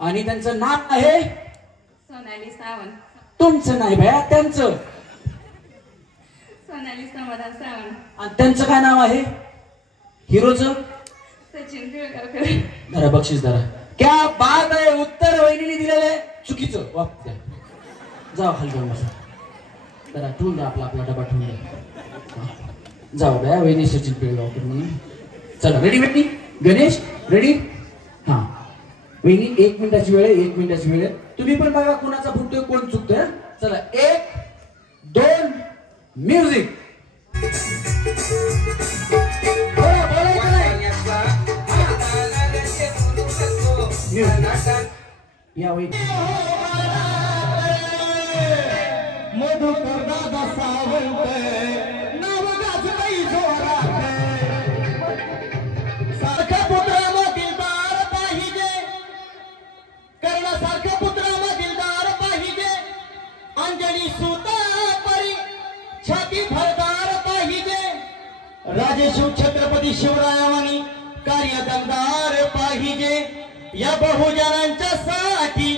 आणि त्यांचं नाव आहे सोनाली सावंत तुमचं नाही भया त्यांचं सोनाली समाधान सावंत आणि त्यांचं काय नाव आहे हिरोचं सचिन पिळगावकर धरा बक्षीस धरा क्या बात आहे उत्तर वहिनीने दिलेलं आहे चुकीचं वाप द्या जाऊ खाली जाऊन बसा जरा ठेवून द्या आपला डबा ठेवून द्या जाऊ द्या वहिनी सचिन पिळगावकर म्हणून चला रेडी वहिनी गणेश रेडी हा वहिनी 1 मिनिटाची वेळ आहे 1 मिनिटाची वेळ आहे तुम्ही पण बघा कोणाचा फुटतोय कोण चुकतोय चला 1 2 म्युझिक या वहिनी मधुकर दादा सावंत नाव गाजतई जोरात सारखा पुत्राला दिलदार पाहिजे कर्णासारखा पुत्राला दिलदार पाहिजे अंजली सुता परी छाती भरदार पाहिजे राजेशिव छत्रपती शिवरायावानी कार्य दमदार पाहिजे या बहुजनांच्या साठी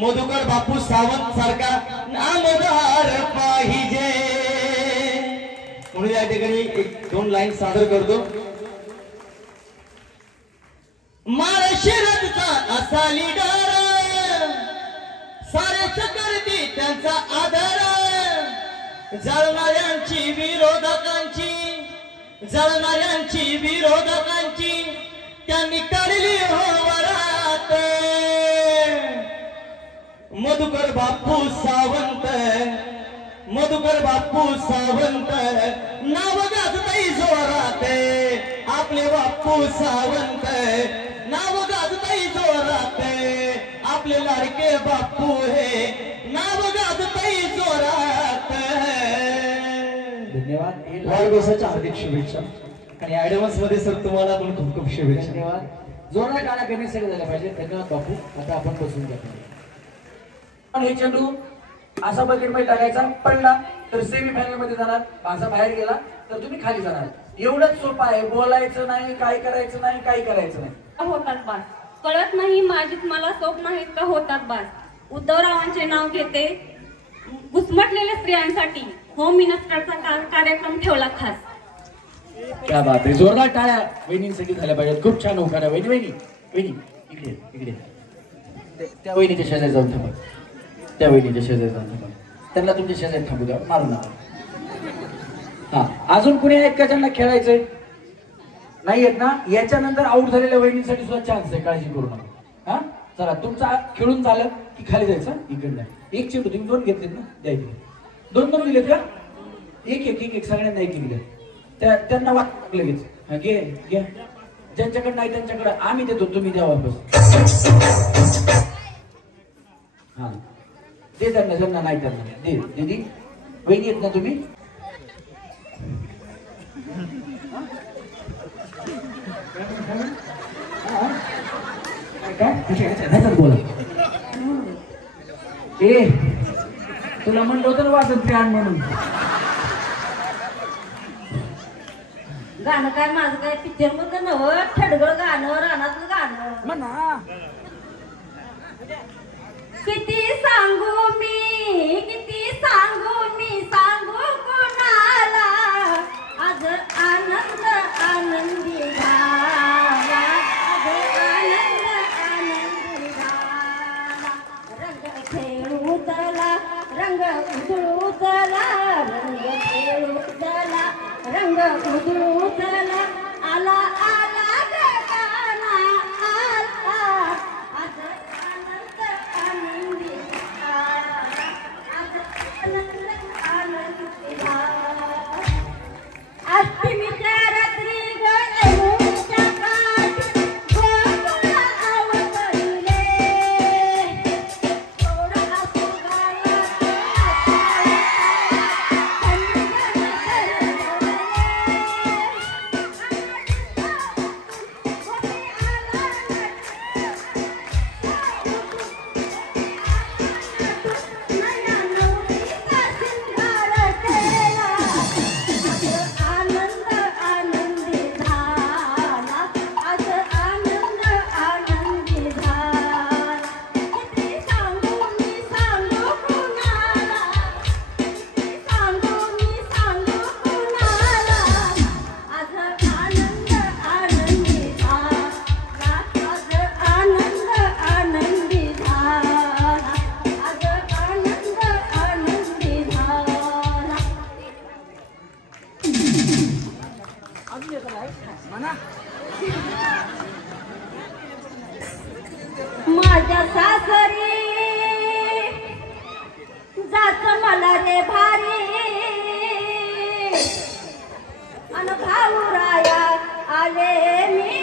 मधुकर बापू सावंत सारखा नामदार पाहिजे म्हणून या ठिकाणी 1-2 लाईन सादर करतो महाराष्ट्राचा असा लीडर सारे करते त्यांचा आदर जळणाऱ्यांची विरोधकांची त्यांनी काढली हो वरात मधुकर बापू सावंत नाव गाजतई जोरात आपले बापू सावंत नाव गाजतई जोरात आपले लाडके बापू हे नाव गाजतई जोरात धन्यवाद वाढदिवसाच्या हार्दिक शुभेच्छा आणि ऍडव्हान्स मध्ये सर तुम्हाला पण खूप खूप शुभेच्छा धन्यवाद जोरदार टाळ्या करण्यासाठी झाल्या पाहिजे धन्यवाद बापू आता आपण बसून घ्या हे चेंडू असा बकेट मध्ये टाकायचा पडला तर सेमीफायनल मध्ये जाणार, असा बाहेर गेला तर तुम्ही खाली जाणार. एवढंच सोपं आहे, बोलायचं नाही, काय करायचं नाही, काही करायचं नाही. होतात बास, कळत नाही माझीच मला सोप नाहीत का होतात बास. उद्धवरावांचे नाव घेते, घुसमटलेल्या स्त्रियांसाठी होम मिनिस्टरचा कार्यक्रम ठेवला खास. क्या बात आहे, जोरदार टाळ्या वहिनींसाठी झाल्या पाहिजेत. खूप छान होकार वहिनी. वहिनी वहिनी इकडे इकडे, त्या वहिनीच्या शेजारी जाऊन थांबा, त्या वहिनीच्या शेजारी जाऊन थांबा, त्यांना तुमच्या शेजारी थांबू द्या, मारू नका. हा, अजून कुणी आहेत का ज्यांना खेळायचंय? नाही आहेत ना? याच्यानंतर आउट झालेल्या वहिनींसाठी सुद्धा चान्स आहे, काळजी करू नका. हा चला, तुमचा खेळून झालं की खाली जायचं. इकडनं एक चेंडू तुम्ही 2 घेतलेत ना, द्यायचे 2 दिलेत का? एक सगळ्यांना एक दिले. त्यांना वाट लगेच. हा घे घ्या, ज्यांच्याकडे नाही त्यांच्याकडे आम्ही देतो, तुम्ही द्या वापस. हा दे त्यांना, ज्यांना नाही त्यांना दे. दीदी वहिनी आहेत ना तुम्ही? काय बोला. ए तुला म्हणलं होतं ना वाजत आण म्हणून. गाणं काय माझं काय पिक्चर मधलं नवं, ठडगळ गाणं, रानातलं गाणं म्हणा. किती सांगू मी सांगू कोणाला, आज आनंद आनंदी झाला, आज आनंद आनंदी झाला. रंग खेळू चला, रंग उधळू चला, रंग खेळू चला, रंग उधळू चला. आला आला गाना आला, आज आनंद आनंदी झाला, आज आनंद आनंदी झाला. अष्टमीच्या रात्री गळूच्या काठी गोकुळ आवतले, थोडा असू गाला माझ्या सासरी जात मला रे भारी, अन भाऊराया आले मी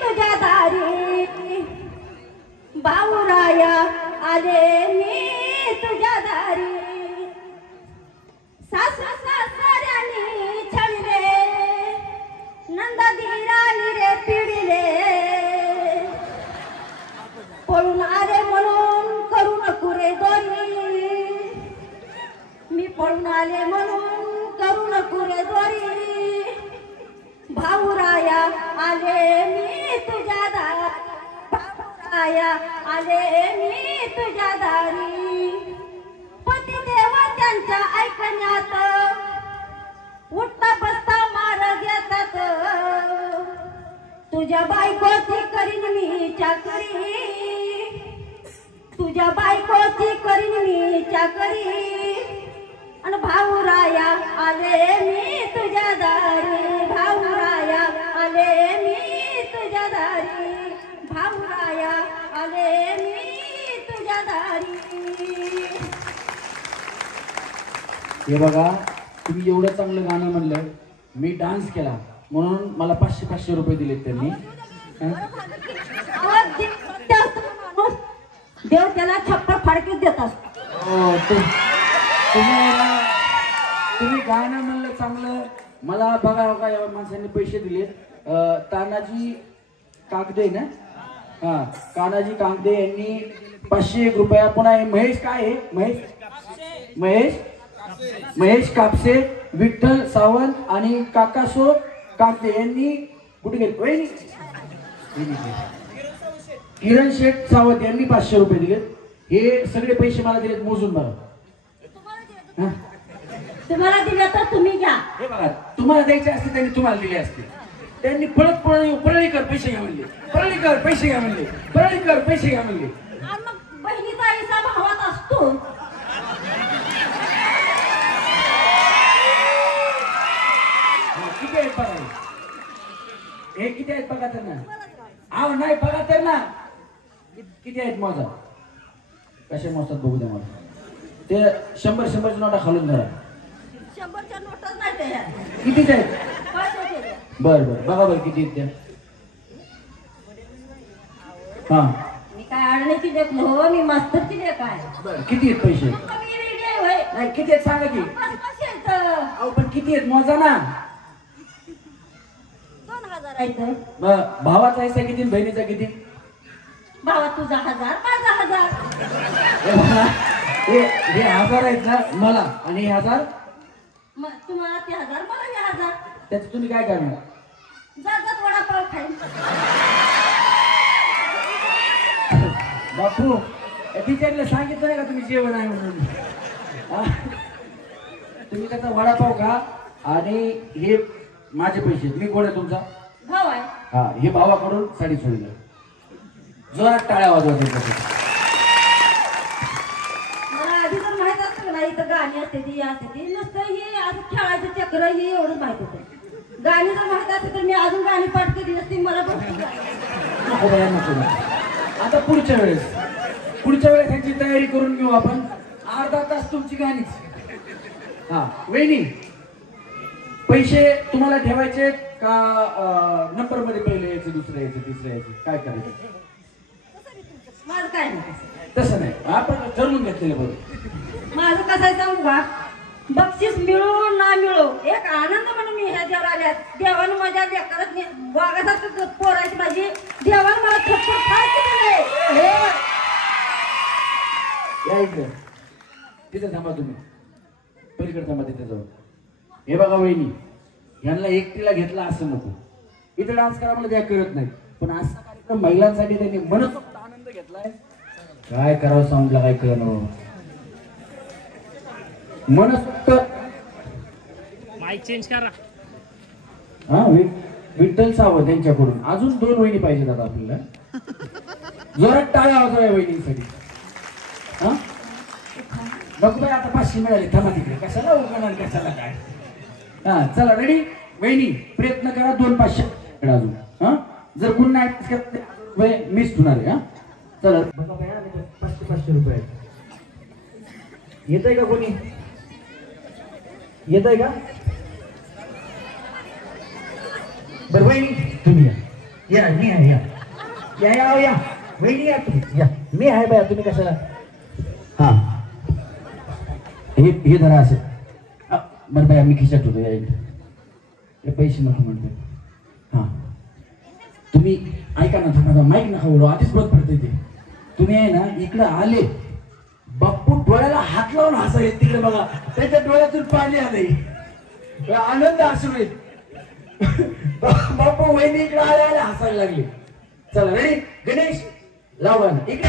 तुझ्या दारी, भाऊराया आले मी तुझ्या दारी. सासू सासऱ्यानी छळले, नंदाधीरानी रे पिडिले, पळून आले म्हणून करू नको रे दोरी, मी पळून आले म्हणून करू नको रे दोरी. भाऊराया आले मी तुझ्या दारी, भाऊराया आले मी तुझ्या दारी. पतिदेव त्यांच्या ऐकण्यात उठता बसता मार घेतात, तुझ्या बायकोची करीन मी चाकरी, तुझ्या बायकोची करीन मी चाकरी. आणि भाऊराया आले मी तुझ्या दारी, भाऊराया आले मी तुझ्या दारी, भाऊराया आले मी तुझ्या दारी. हे बघा, तुम्ही एवढं चांगलं गाणं म्हणलं, मी डान्स केला म्हणून मला 500 रुपये दिलेत त्यांनी. देव त्याला छप्पर फाडकीच देत असतो. तुम्ही गाणं म्हणलं चांगलं, मला बघा बघा या माणसांनी पैसे दिलेत. तानाजी कागदे ना, हा तानाजी कागदे यांनी 501 रुपया. पुन्हा महेश, काय आहे महेश? महेश महेश कापसे, विठ्ठल सावंत आणि काकासो काकते यांनी कुठे गेले वहिनी? किरण शेठ सावंत यांनी 500 रुपये दिलेत. हे सगळे पैसे मला दिलेत मोजून बघा. तुम्हाला दिलं तर तुम्ही घ्या. हे बघा, तुम्हाला द्यायचे असते त्यांनी तुम्हाला दिले असते. त्यांनी पळळीकर पैसे घ्या म्हणले, पळळीकर पैसे घ्या म्हणले, पळळीकर पैसे घ्या म्हणले. आणि मग बहिणीचा हिस्सा भावात असतो. किती आहेत बघा, हे किती आहेत बघा तर ना. आव नाही बघा तर ना किती आहेत मोजा. कसे मोजतात बघू द्या मला. ते 100-100च्या नोटा खालून धरा. 100च्या नोटच नाही ते ह्या. कितीच आहेत? 500चे द्या. बरं बरं बघा बरं किती आहेत त्या. हा मी काय अडण्याची लेख हो, मी मास्तरची लेख आहे. बरं किती आहेत पैसे? कमी वेगळी आहे होय. नाही किती आहेत सांगा की. 500 आहेत. अहो पण किती आहेत मोजा ना. 2000 आहेत. मग भावाचा हिस्सा किती आणि बहिणीचा किती? भावा तुझा 1000, माझा 1000. हे बघा, हे 1000 आहेत ना मला आणि हे 1000 मग तुम्हाला ते 1000, मला हे 1000. त्याचं तुम्ही काय करणार? जात वडापाव खाईन. बापू टीचरला सांगितलं नाही का तुम्ही जेवण आहे म्हणून? हा? तुम्ही त्याचा वडापाव खा आणि हे माझे पैसे. मी कोण आहे तुमचा भाव आहे. हा, हे भावाकडून साडी सोडलं. जोरात टाळ्या वाजवायच्या. मला आधी तर माहित असतं ना इथं गाणी असते ती असते ती नुसतं हे असं खेळायचं चक्र हे एवढंच माहित होतं. गाणी जर माहित असते तर मी अजून गाणी पाठ केली नसती. मला पण नको बाया, नको बाया. आता पुढच्या वेळेस ह्याची तयारी करून घेऊ आपण. अर्धा तास तुमची गाणीच. हा वहिनी, पैसे तुम्हाला ठेवायचे का नंबर मध्ये पहिले यायचे, दुसरं यायचे, तिसरं यायचे, काय करायचं? माझं काय नाही. तसं नाही, आपण ठरवून घेतलेलं बरोबर. माझं कसं आहे सांगू का, बक्षीस मिळो ना मिळो एक आनंद म्हणून मी ह्या जगात आल्यात. देवानं माझ्या लेकरात वाघासारखं पोरायची माझी. देवानं मला थप्पड खायची नाही. या इकडे, तिथे थांबा तुम्ही, पलीकडे थांबा तिथे जाऊन. हे बघा वहिनी, यांना एकटीला घेतला असं नको. इथे डान्स करा मला त्या करत नाही, पण असा कार्यक्रम महिलांसाठी त्यांनी मनसोक्त आनंद घेतलाय. काय करावं सांगितलं काय करणं. मनसोक्त माईक चेंज करा. हा विठ्ठल सावंत यांच्याकडून अजून 2 वहिनी पाहिजेत आता आपल्याला. जोरात टाळ्या वाजवा वहिनींसाठी. हा बघू बाई, आता 500 मिळाले. थांबा तिकडे, कशाला उगाणार, कशाला काय. हा चला रेडी वहिनी, प्रयत्न करा 200-500 अजून. हा जर गुण नाही मिस होणार आहे. हा चला बघा बाई, 500 रुपये येत आहे का कोणी? येत आहे का? बरं वहिनी तुम्ही या, मी आहे. या या या वहिनी या तुम्ही या. मी आहे बाया, तुम्ही कशाला. हा हे धरा असं. बरं बाया, मी खिशात होतो. या पैसे नको म्हणतो. हा तुम्ही ऐका ना, थांबा, माईक नका बोलू, आधीच बंद पडते ते. तुम्ही आहे ना इकडं आले, बाप्पू डोळ्याला हात लावून हसायला तिकडे बघा, त्याच्या डोळ्यातून पाणी आलंय. आनंद अश्रू आहेत. बाप्पू वहिनी इकडे आल्या आल्या हसायला लागले. चला रेडी, गणेश लावा ना इकडे.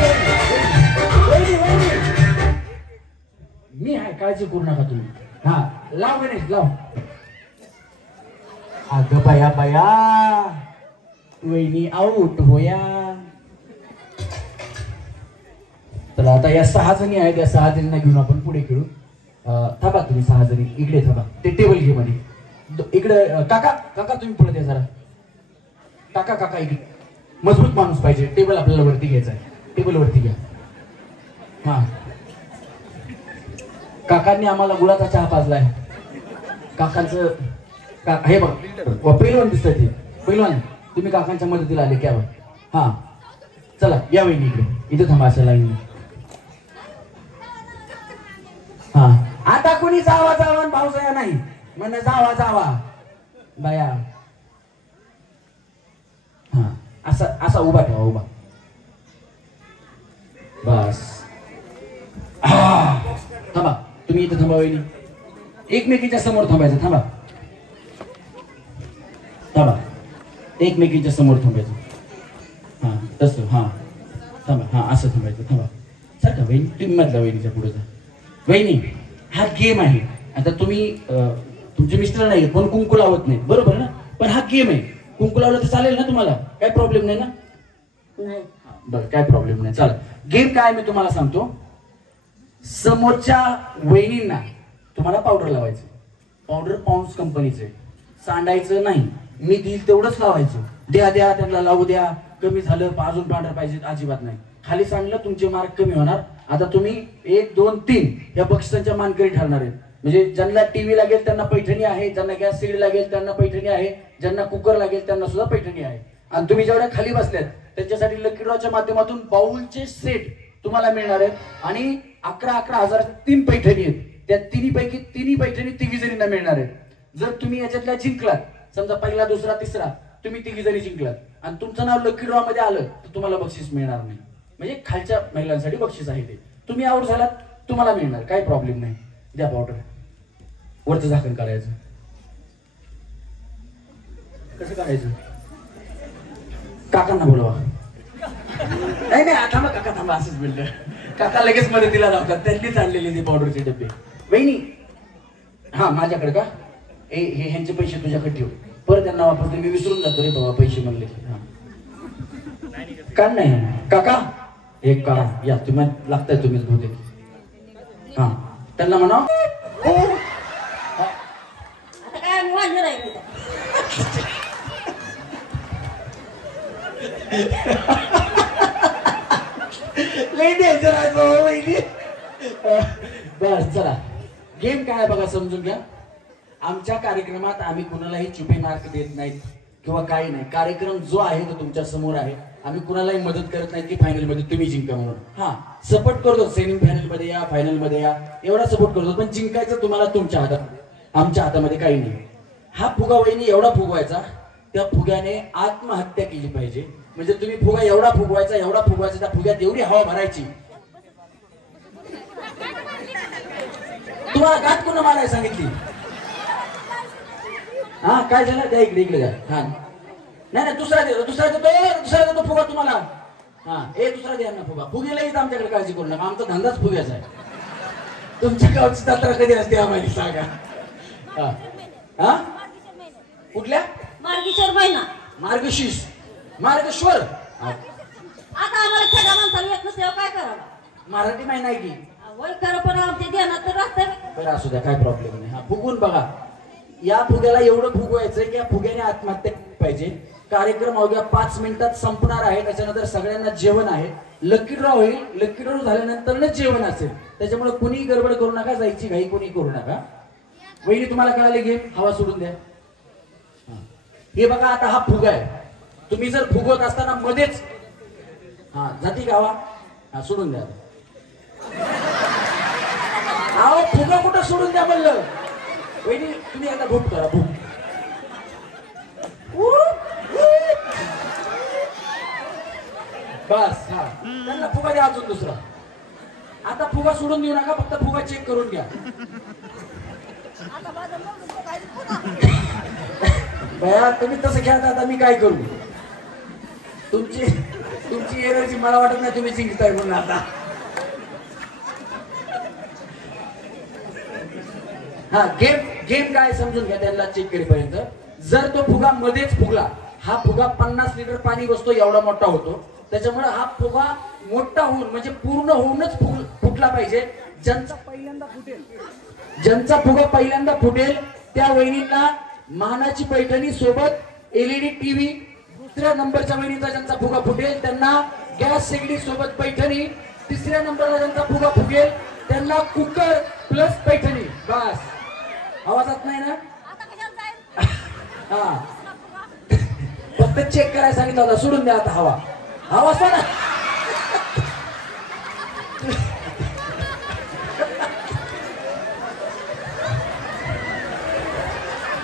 मी आहे, काळजी करू नका तुम्ही. हा लाव गणेश लाव. अगं बाया बाया, वहिनी आऊट होया. तर आता या 6 जणी आहेत, या 6 जणींना घेऊन आपण पुढे खेळू. थांबा तुम्ही 6 जणी इकडे थांबा. ते टेबल घे मध्ये इकडे. काका काका तुम्ही पुढे द्या जरा. काका काका इकडे. मजबूत माणूस पाहिजे. टेबल आपल्याला वरती घ्यायचा आहे. टेबल वरती घ्या. हा काकांनी आम्हाला गुळाचा चहा पाजलाय. काकांचं हे बघ, पहिलवान दिसतंय ते. पहिलवान तुम्ही काकांच्या मदतीला आले क्या? हा चला या वहिनी इकडे, इथे थांबा अशा लाईन. हा आता कोणी जावा जावा पावसाळ्या नाही म्हण, जावा जावा बाया. हा असा असा उभा ठेवा, उभा. बस. थांबा तुम्ही इथे थांबा वहिनी. एकमेकीच्या समोर थांबायचं. थांबा थांबा, एकमेकीच्या समोर थांबायचं. हा तसं, हा थांबा, हा असं थांबायचं. थांबा सर का वहिनी, तुम्ही मधल्या वहिनीच्या पुढे जा. वहिनी हा गेम आहे. आता तुम्ही तुमचे मिस्टर नाही पण कुंकू लावत नाही, बरोबर ना? पण हा गेम आहे, कुंकू लावलं तर चालेल ना तुम्हाला? काय प्रॉब्लेम नाही ना? बरं काय प्रॉब्लेम नाही, चालेल. गेम काय मी तुम्हाला सांगतो. समोरच्या वहिनींना तुम्हाला पावडर लावायचं. पावडर पॉन्ड्स कंपनीचे, सांडायचं नाही. मी देईल तेवढंच लावायचं. द्या द्या त्यांना लावू द्या, कमी झालं अजून पांढर पाहिजे अजिबात नाही. खाली सांडलं तुमचे मार्क कमी होणार. आता तुम्ही 1 2 3 या बक्षिसांच्या मानकरी ठरणार आहेत. म्हणजे ज्यांना टीव्ही लागेल त्यांना पैठणी आहे, ज्यांना गॅस सिलेंडर लागेल त्यांना पैठणी आहे, ज्यांना कुकर लागेल त्यांना सुद्धा पैठणी आहे. आणि तुम्ही जेवढ्या खाली बसल्यात त्यांच्यासाठी लकी ड्रॉच्या माध्यमातून बाउलचे सेट तुम्हाला मिळणार आहेत. आणि 11,000 3 पैठणी आहेत. त्या तिन्हीपैकी तिन्ही पैठणी तिघी जणींना मिळणार आहेत. जर तुम्ही याच्यातल्या जिंकलात, समजा पहिला दुसरा तिसरा तुम्ही तिघी जणी जिंकलात आणि तुमचं नाव लकी ड्रॉ मध्ये आलं तर तुम्हाला बक्षीस मिळणार नाही. म्हणजे खालच्या महिलांसाठी बक्षीस आहे ते. तुम्ही आउट झालात तुम्हाला मिळणार, काही प्रॉब्लेम नाही. द्या पावडर, वरचं झाकण काढायचं. कसं काढायचं? काकांना बोलवा. नाही नाही थांबा काका, थांबा. असंच बोललं काका, लगेच मदतीला लावतात. त्यांनीच आणलेली ती पावडरचे डबे. वहिनी हा माझ्याकडे का? हे ह्यांचे पैसे तुझ्याकडे ठेव, परत त्यांना वापरतो. मी विसरून जातो रे बाबा पैसे म्हणले. का नाही काका एक करा या, तुम्ही लागताय तुम्हीच बहुतेक. हा त्यांना म्हणा बस चला. गेम काय बघा समजून घ्या. आमच्या कार्यक्रमात आम्ही कुणालाही चुपे मार्क देत नाहीत किंवा काही नाही. कार्यक्रम जो आहे तो तुमच्या समोर आहे. आम्ही कुणालाही मदत करत नाही की फायनल मध्ये तुम्ही जिंका म्हणून. हा सपोर्ट करतो, सेमी फायनल मध्ये या, फायनल मध्ये या, एवढा सपोर्ट करतो. पण जिंकायचं तुम्हाला तुमच्या हातात, आमच्या हातामध्ये काही नाही. हा फुगा वहिनी एवढा फुगवायचा, त्या फुग्याने आत्महत्या केली पाहिजे. म्हणजे तुम्ही फुगा एवढा फुगवायचा, एवढा फुगवायचा, त्या फुग्यात एवढी हवा भरायची. तुम्हाला गाठ कोण मारायला सांगितली? हा काय झालं? त्या इकडे इकडे जा. हा नाही नाही दुसरा देतो, दुसरा देतो फुगा तुम्हाला. हा दुसरा द्या ना फुगा. फुगेला येत आमच्याकडे काळजी करू नका, आमचा धंदाच फुग्याचा आहे. तुमच्या गावची जत्रा कधी असते आम्हाला सांगा. हा हा कुठल्या? मार्गशीर महिना. मार्गशीर्ष, मार्गेश्वर. आता आम्हाला खेड्या माणसाला येत नसेल काय करावं? मराठी महिना आहे की वय खरं, पण आमच्या ध्यानात तर असतं. बरं असू द्या, काय प्रॉब्लेम नाही. हा फुगून बघा. या फुग्याला एवढं फुगवायचंय की या फुग्याने आत्महत्या पाहिजे. कार्यक्रम अवघ्या 5 मिनिटात संपणार आहे. त्याच्यानंतर सगळ्यांना जेवण आहे. लकी ड्रॉ होईल. लकी ड्रॉ झाल्यानंतर जेवण असेल. त्याच्यामुळे कुणी गडबड करू नका, जायची घाई कोणी करू नका. वहिनी तुम्हाला कळाले गेम? हवा सोडून द्या. हे बघा आता हा फुगा आहे. तुम्ही जर फुगवत असताना मध्येच हा जाती का हवा? हा सोडून द्या. अहो फुगा कुठं सोडून द्या म्हणलं. वहिनी तुम्ही आता भूक करा, भूक. बस हा त्यांना फुगा द्या अजून दुसरा. आता फुगा सोडून देऊ नका, फक्त फुगा चेक करून घ्या. बया तुम्ही तसं खेळता, आता मी काय करू? तुमची एनर्जी मला वाटत नाही तुम्ही जिंकताय म्हणून. आता हा गेम काय समजून घ्या त्यांना चेक करेपर्यंत. जर तो फुगा मध्येच फुगला, हा फुगा 50 लिटर पाणी बसतो एवढा मोठा होतो. त्याच्यामुळे हा फुगा मोठा होऊन म्हणजे पूर्ण होऊनच फुटला पाहिजे. ज्यांचा फुगा पहिल्यांदा फुटेल त्या वहिनींना मानाची पैठणी सोबत LED टीव्ही. दुसऱ्या नंबरच्या वहिनीचा ज्यांचा फुगा फुटेल त्यांना गॅस शेगडी सोबत पैठणी. तिसऱ्या नंबरला ज्यांचा फुगा फुगेल त्यांना कुकर प्लस पैठणी. बस आवाजात नाही ना? हा फक्त चेक करायला सांगितलं होता. सोडून द्या आता हवा. हवा सोडा.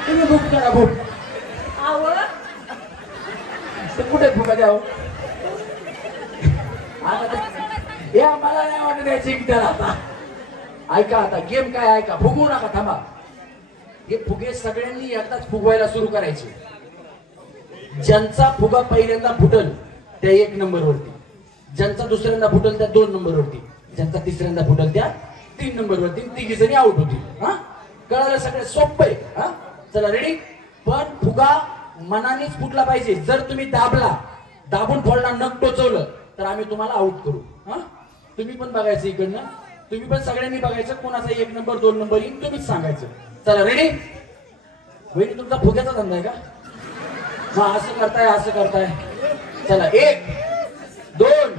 तुम्ही भूक करा, भूक. कुठे फुगा द्यावं? मला नाही वाटत यायची की त्याला. आता ऐका, आता गेम काय ऐका, फुगू नका, थांबा. हे फुगे सगळ्यांनी एकदाच फुगवायला सुरू करायचे. ज्यांचा फुगा पहिल्यांदा फुटल त्या 1 नंबरवरती, ज्यांचा दुसऱ्यांदा फुटल त्या 2 नंबरवरती, ज्यांचा तिसऱ्यांदा फुटल त्या 3 नंबरवरती. 3 जणी आउट होतील. हा, कळालं? सगळं सोपं आहे. हा, चला रेडी. पण फुगा मनानेच फुटला पाहिजे. जर तुम्ही दाबून फोडला, नख टोचवलं तर आम्ही तुम्हाला आउट करू. हा, तुम्ही पण बघायचं इकडनं, तुम्ही पण सगळ्यांनी बघायचं कोणाचा 1 नंबर 2 नंबर येईल तुम्हीच सांगायचं. चला रेडी. वहिनी तुमचा फुग्याचा धंदा आहे का? मग असं करताय. चला 1 2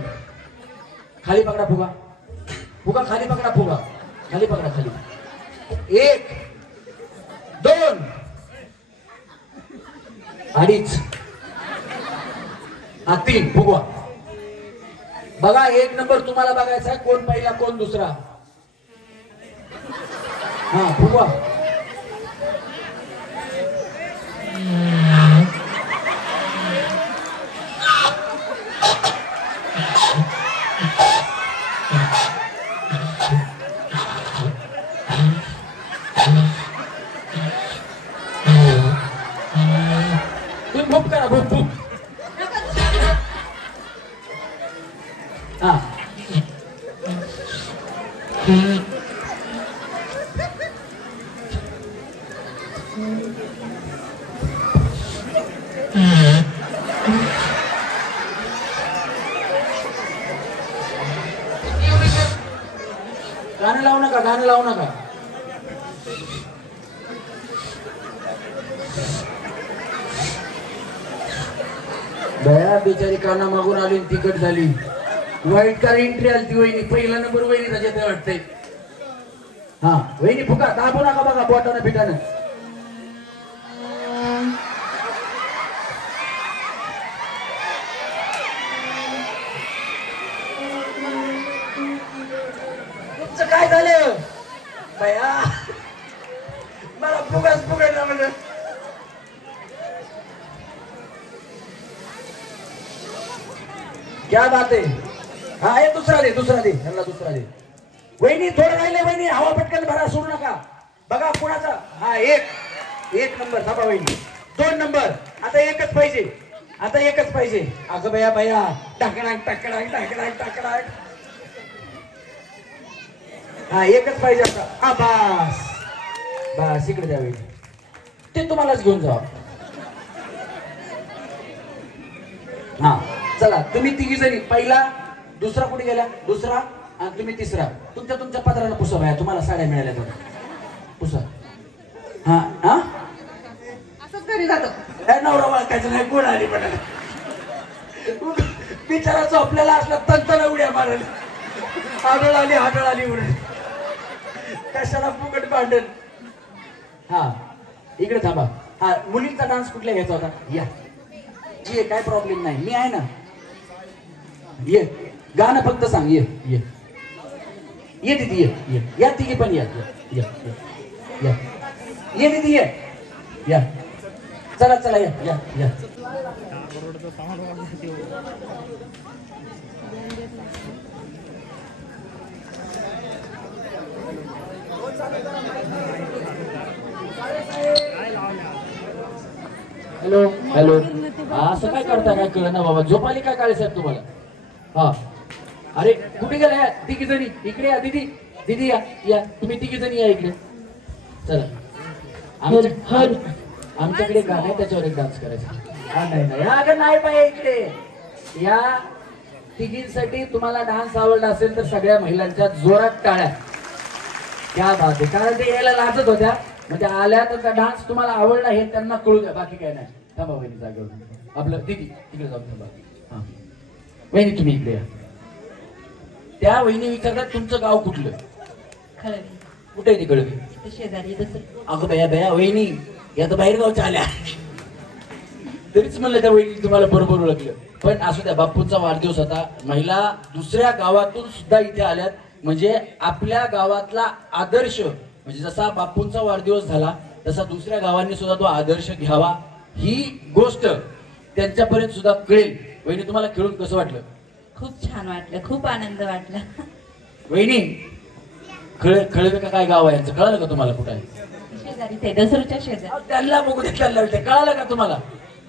खाली पकडा फुगा. फुगा खाली पकडा. फुगा खाली पकडा. खाली 1 2 2.5 हा 3 फुगवा. बघा 1 नंबर तुम्हाला बघायचा आहे, कोण पहिला कोण दुसरा. हा फुगवा. भूप करा. भूप हा गाणं लावू नका. बया बिचारी काना मागून आली, तिकट झाली. वाईट कार एंट्री आली ती. वहिनी पहिला नंबर वहिनीचा जेथे वाटतंय. हा वहिनी फुका दाबू नका बघा बोटानं पिठानं. तुमचं काय झालं बया? मला फुगायला म्हणजे क्या बात आहे. हा हे दुसरा दे. यांना दुसरा दे. वहिनी थोडं राहिले. वहिनी हवा पटकन भरा, सोडू नका. बघा कोणाचा. हा 1 नंबर. थांबा वहिनी. 2 नंबर. आता एकच पाहिजे. अगं बया टाकडाक. हा एकच पाहिजे आता. हा बस इकडे द्या वहिनी. ते तुम्हालाच घेऊन जा. हा चला तुम्ही 3 जणी. पहिला दुसरा कुठे गेला? दुसरा आणि तुम्ही तिसरा. तुमच्या पत्राला पुसा बाया. तुम्हाला साड्या मिळाल्या तर पुसा. हा हा असंच घरी जातो. नवरा ओळखायचं नाही. कोण आली पण बिचारा झोपलेला असला तंतना उड्या मारल. हाडळ आली उड्या. कशाला फुकट भांडण. हा इकडे थांबा. हा मुलींचा डान्स कुठला घ्यायचा होता? या ये काय प्रॉब्लेम नाही. मी आहे ना. ये गाणं फक्त सांग. ये दीदी ये. या तिघी पण या. ये दीदी ये. या चला या. हॅलो असं काय करता? काय कळ ना बाबा. झोप आली काय काळे साहेब तुम्हाला? हा अरे कुठे गेला? 3 जणी इकडे या. दीदी या. तुम्ही 3 जणी या इकडे. चला आमच्याकडे गाणं आहे, त्याच्यावर एक डान्स करायचा. नाही पाहिजे इकडे या. 3साठी तुम्हाला डान्स आवडला असेल तर सगळ्या महिलांच्या जोरात टाळ्या. क्या बात आहे. कारण ते यायला लाजत होत्या, म्हणजे आल्या तर डान्स तुम्हाला आवडला हे त्यांना कळू द्या. बाकी काय नाही. थांबा वहिनी जागेवर. आपलं दीदी तिकडे जाऊन थांबा. हा वहिनी तुम्ही इकडे या. त्या वहिनी विचारतात तुमचं गाव कुठलं? कुठे आहे ती कळवी? शेजारी. अगं बया वहिनी या तर बाहेर गावच्या आल्या. तरीच म्हणलं त्या वहिनी तुम्हाला बरोबर ओळखलं. पण असू द्या. बापूंचा वाढदिवस होता. महिला दुसऱ्या गावातून सुद्धा इथे आल्यात. म्हणजे आपल्या गावातला आदर्श, म्हणजे जसा बापूंचा वाढदिवस झाला तसा दुसऱ्या गावांनी सुद्धा तो आदर्श घ्यावा, ही गोष्ट त्यांच्यापर्यंत सुद्धा कळेल. वहिनी तुम्हाला खेळून कसं वाटलं? खूप छान वाटलं. खूप आनंद वाटला. वहिनी कळलं का काय गाव आहे यांचं? कळलं का तुम्हाला कुठं आहे? शेजारीच आहे, दसरूच्या शेजारी. त्यांना बघू दे, त्यांना भेटते. कळालं का तुम्हाला?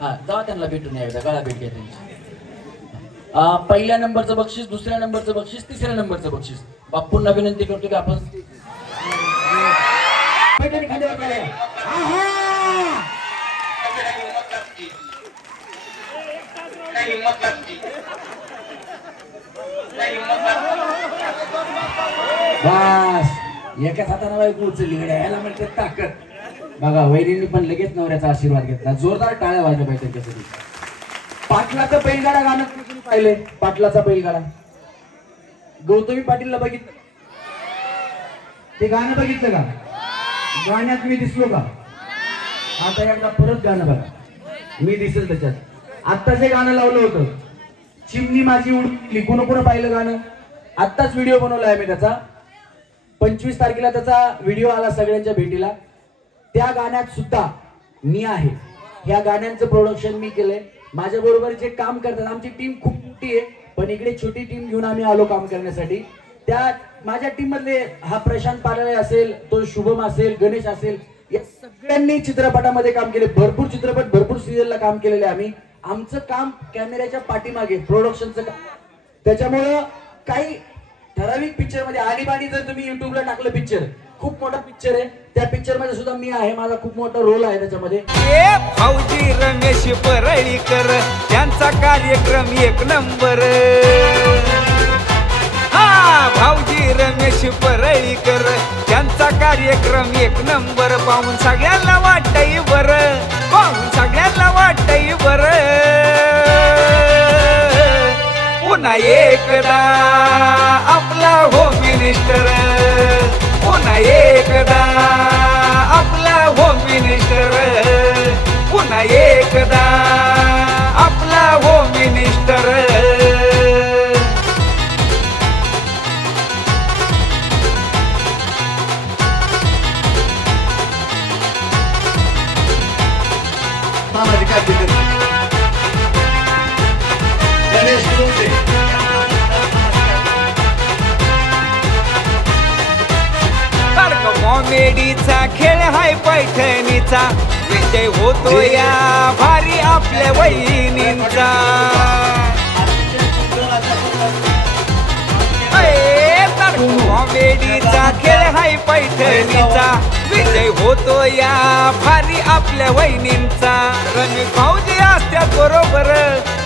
हा, जावा त्यांना भेटून या एकदा, गळा भेट घ्या त्यांची. पहिल्या नंबरचं बक्षीस, दुसऱ्या नंबरचं बक्षीस, तिसऱ्या नंबरचं बक्षीस. बापूंना विनंती करतो की आपण बस एकाच हाताने बायको उचलली गड्या, याला म्हणते ताकद. बघा वैरींनी पण लगेच नवऱ्याचा आशीर्वाद घेतला. जोरदार टाळ्या वाजल्या पाहिजे त्यांच्यासाठी. पाटलाचं बैलगाडा गाणं तुम्ही पाहिले? पाटलाचा बैलगाडा गौतमी पाटीलला बघितलं? ते गाणं बघितलं का? गाण्यात मी दिसलो का? आता एकदा परत गाणं बघा, मी दिसेल त्याच्यात. आता जे गाणं लावलं होतं, चिमणी माझी उडली, कोण पाहिलं गाणं? आत्ताच व्हिडिओ बनवला आहे मी त्याचा. 25 तारखेला त्याचा व्हिडिओ आला सगळ्यांच्या भेटीला. त्या गाण्यात सुद्धा मी आहे. ह्या गाण्यांचं प्रोडक्शन मी केलंय. माझ्या बरोबर जे काम करतात, आमची टीम खूप मोठी आहे, पण इकडे छोटी टीम घेऊन आम्ही आलो काम करण्यासाठी. त्या माझ्या टीम मधले हा प्रशांत पालाळे असेल, तो शुभम असेल, गणेश असेल, या सगळ्यांनी चित्रपटामध्ये काम केले. भरपूर चित्रपट, भरपूर सिरियलला काम केलेले आम्ही. आमचं काम कॅमेऱ्याच्या पाठीमागे, प्रोडक्शनचं काम. त्याच्यामुळं काही ठराविक पिक्चर मध्ये आणीबाणी जर तुम्ही युट्यूबला टाकलं, पिक्चर खूप मोठा पिक्चर आहे, त्या पिक्चर मध्ये सुद्धा मी आहे. माझा खूप मोठा रोल आहे त्याच्यामध्ये. भाऊजी रमेश परळीकर, त्यांचा कार्यक्रम एक नंबर. हा भाऊजी रमेश परळीकर, त्यांचा कार्यक्रम एक नंबर. पाहून सगळ्यांना वाटतंय बरं, पाहून सगळ्यांना वाटतंय बरं. पुन्हा एकदा आपला होम मिनिस्टर, पुन्हा एकदा आपला होम मिनिस्टर, पुन्हा एकदा आपला होम मिनिस्टर. कॉमेडीचा खेळ हाय पैठणीचा, विजय होतो या भारी आपल्या वहिनींचा. कॉमेडीचा खेळ हाय पैठणीचा, विजय होतो या भारी आपल्या वहिनींचा. रमेश भाऊजी असत्यात बरोबर,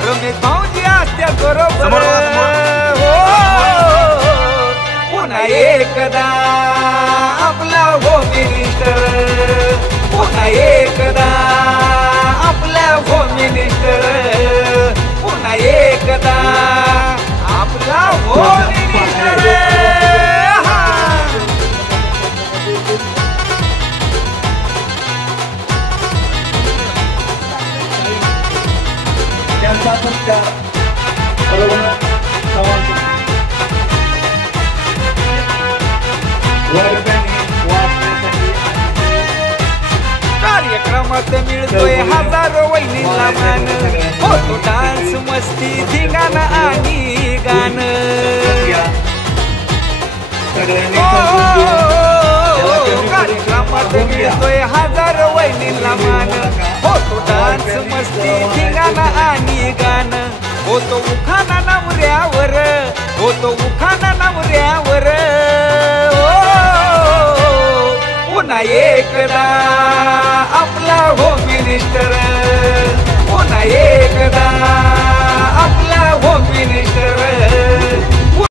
रमेश भाऊजी असत्यात बरोबर. पुन्हा एकदा आपला होम मिनिस्टर, पुन्हा एकदा आपला होम मिनिस्टर, पुन्हा एकदा आपला होम मिनिस्टर. त्यांचा सत्कार कार्यक्रमात मिळतोय हजारो वहिनीला मान. होतो डान्स, मस्ती, धिंगाणा आणि गाणं. कार्यक्रमात मिळतोय हजारो वहिनीला मान. होतो डान्स, मस्ती, धिंगाणा आणि गाणं. होतो उखाणा नवऱ्यावर, होतो उखाणा नवऱ्यावर. पुन्हा एकदा आपला होम मिनिस्टर, पुन्हा एकदा आपला होम मिनिस्टर.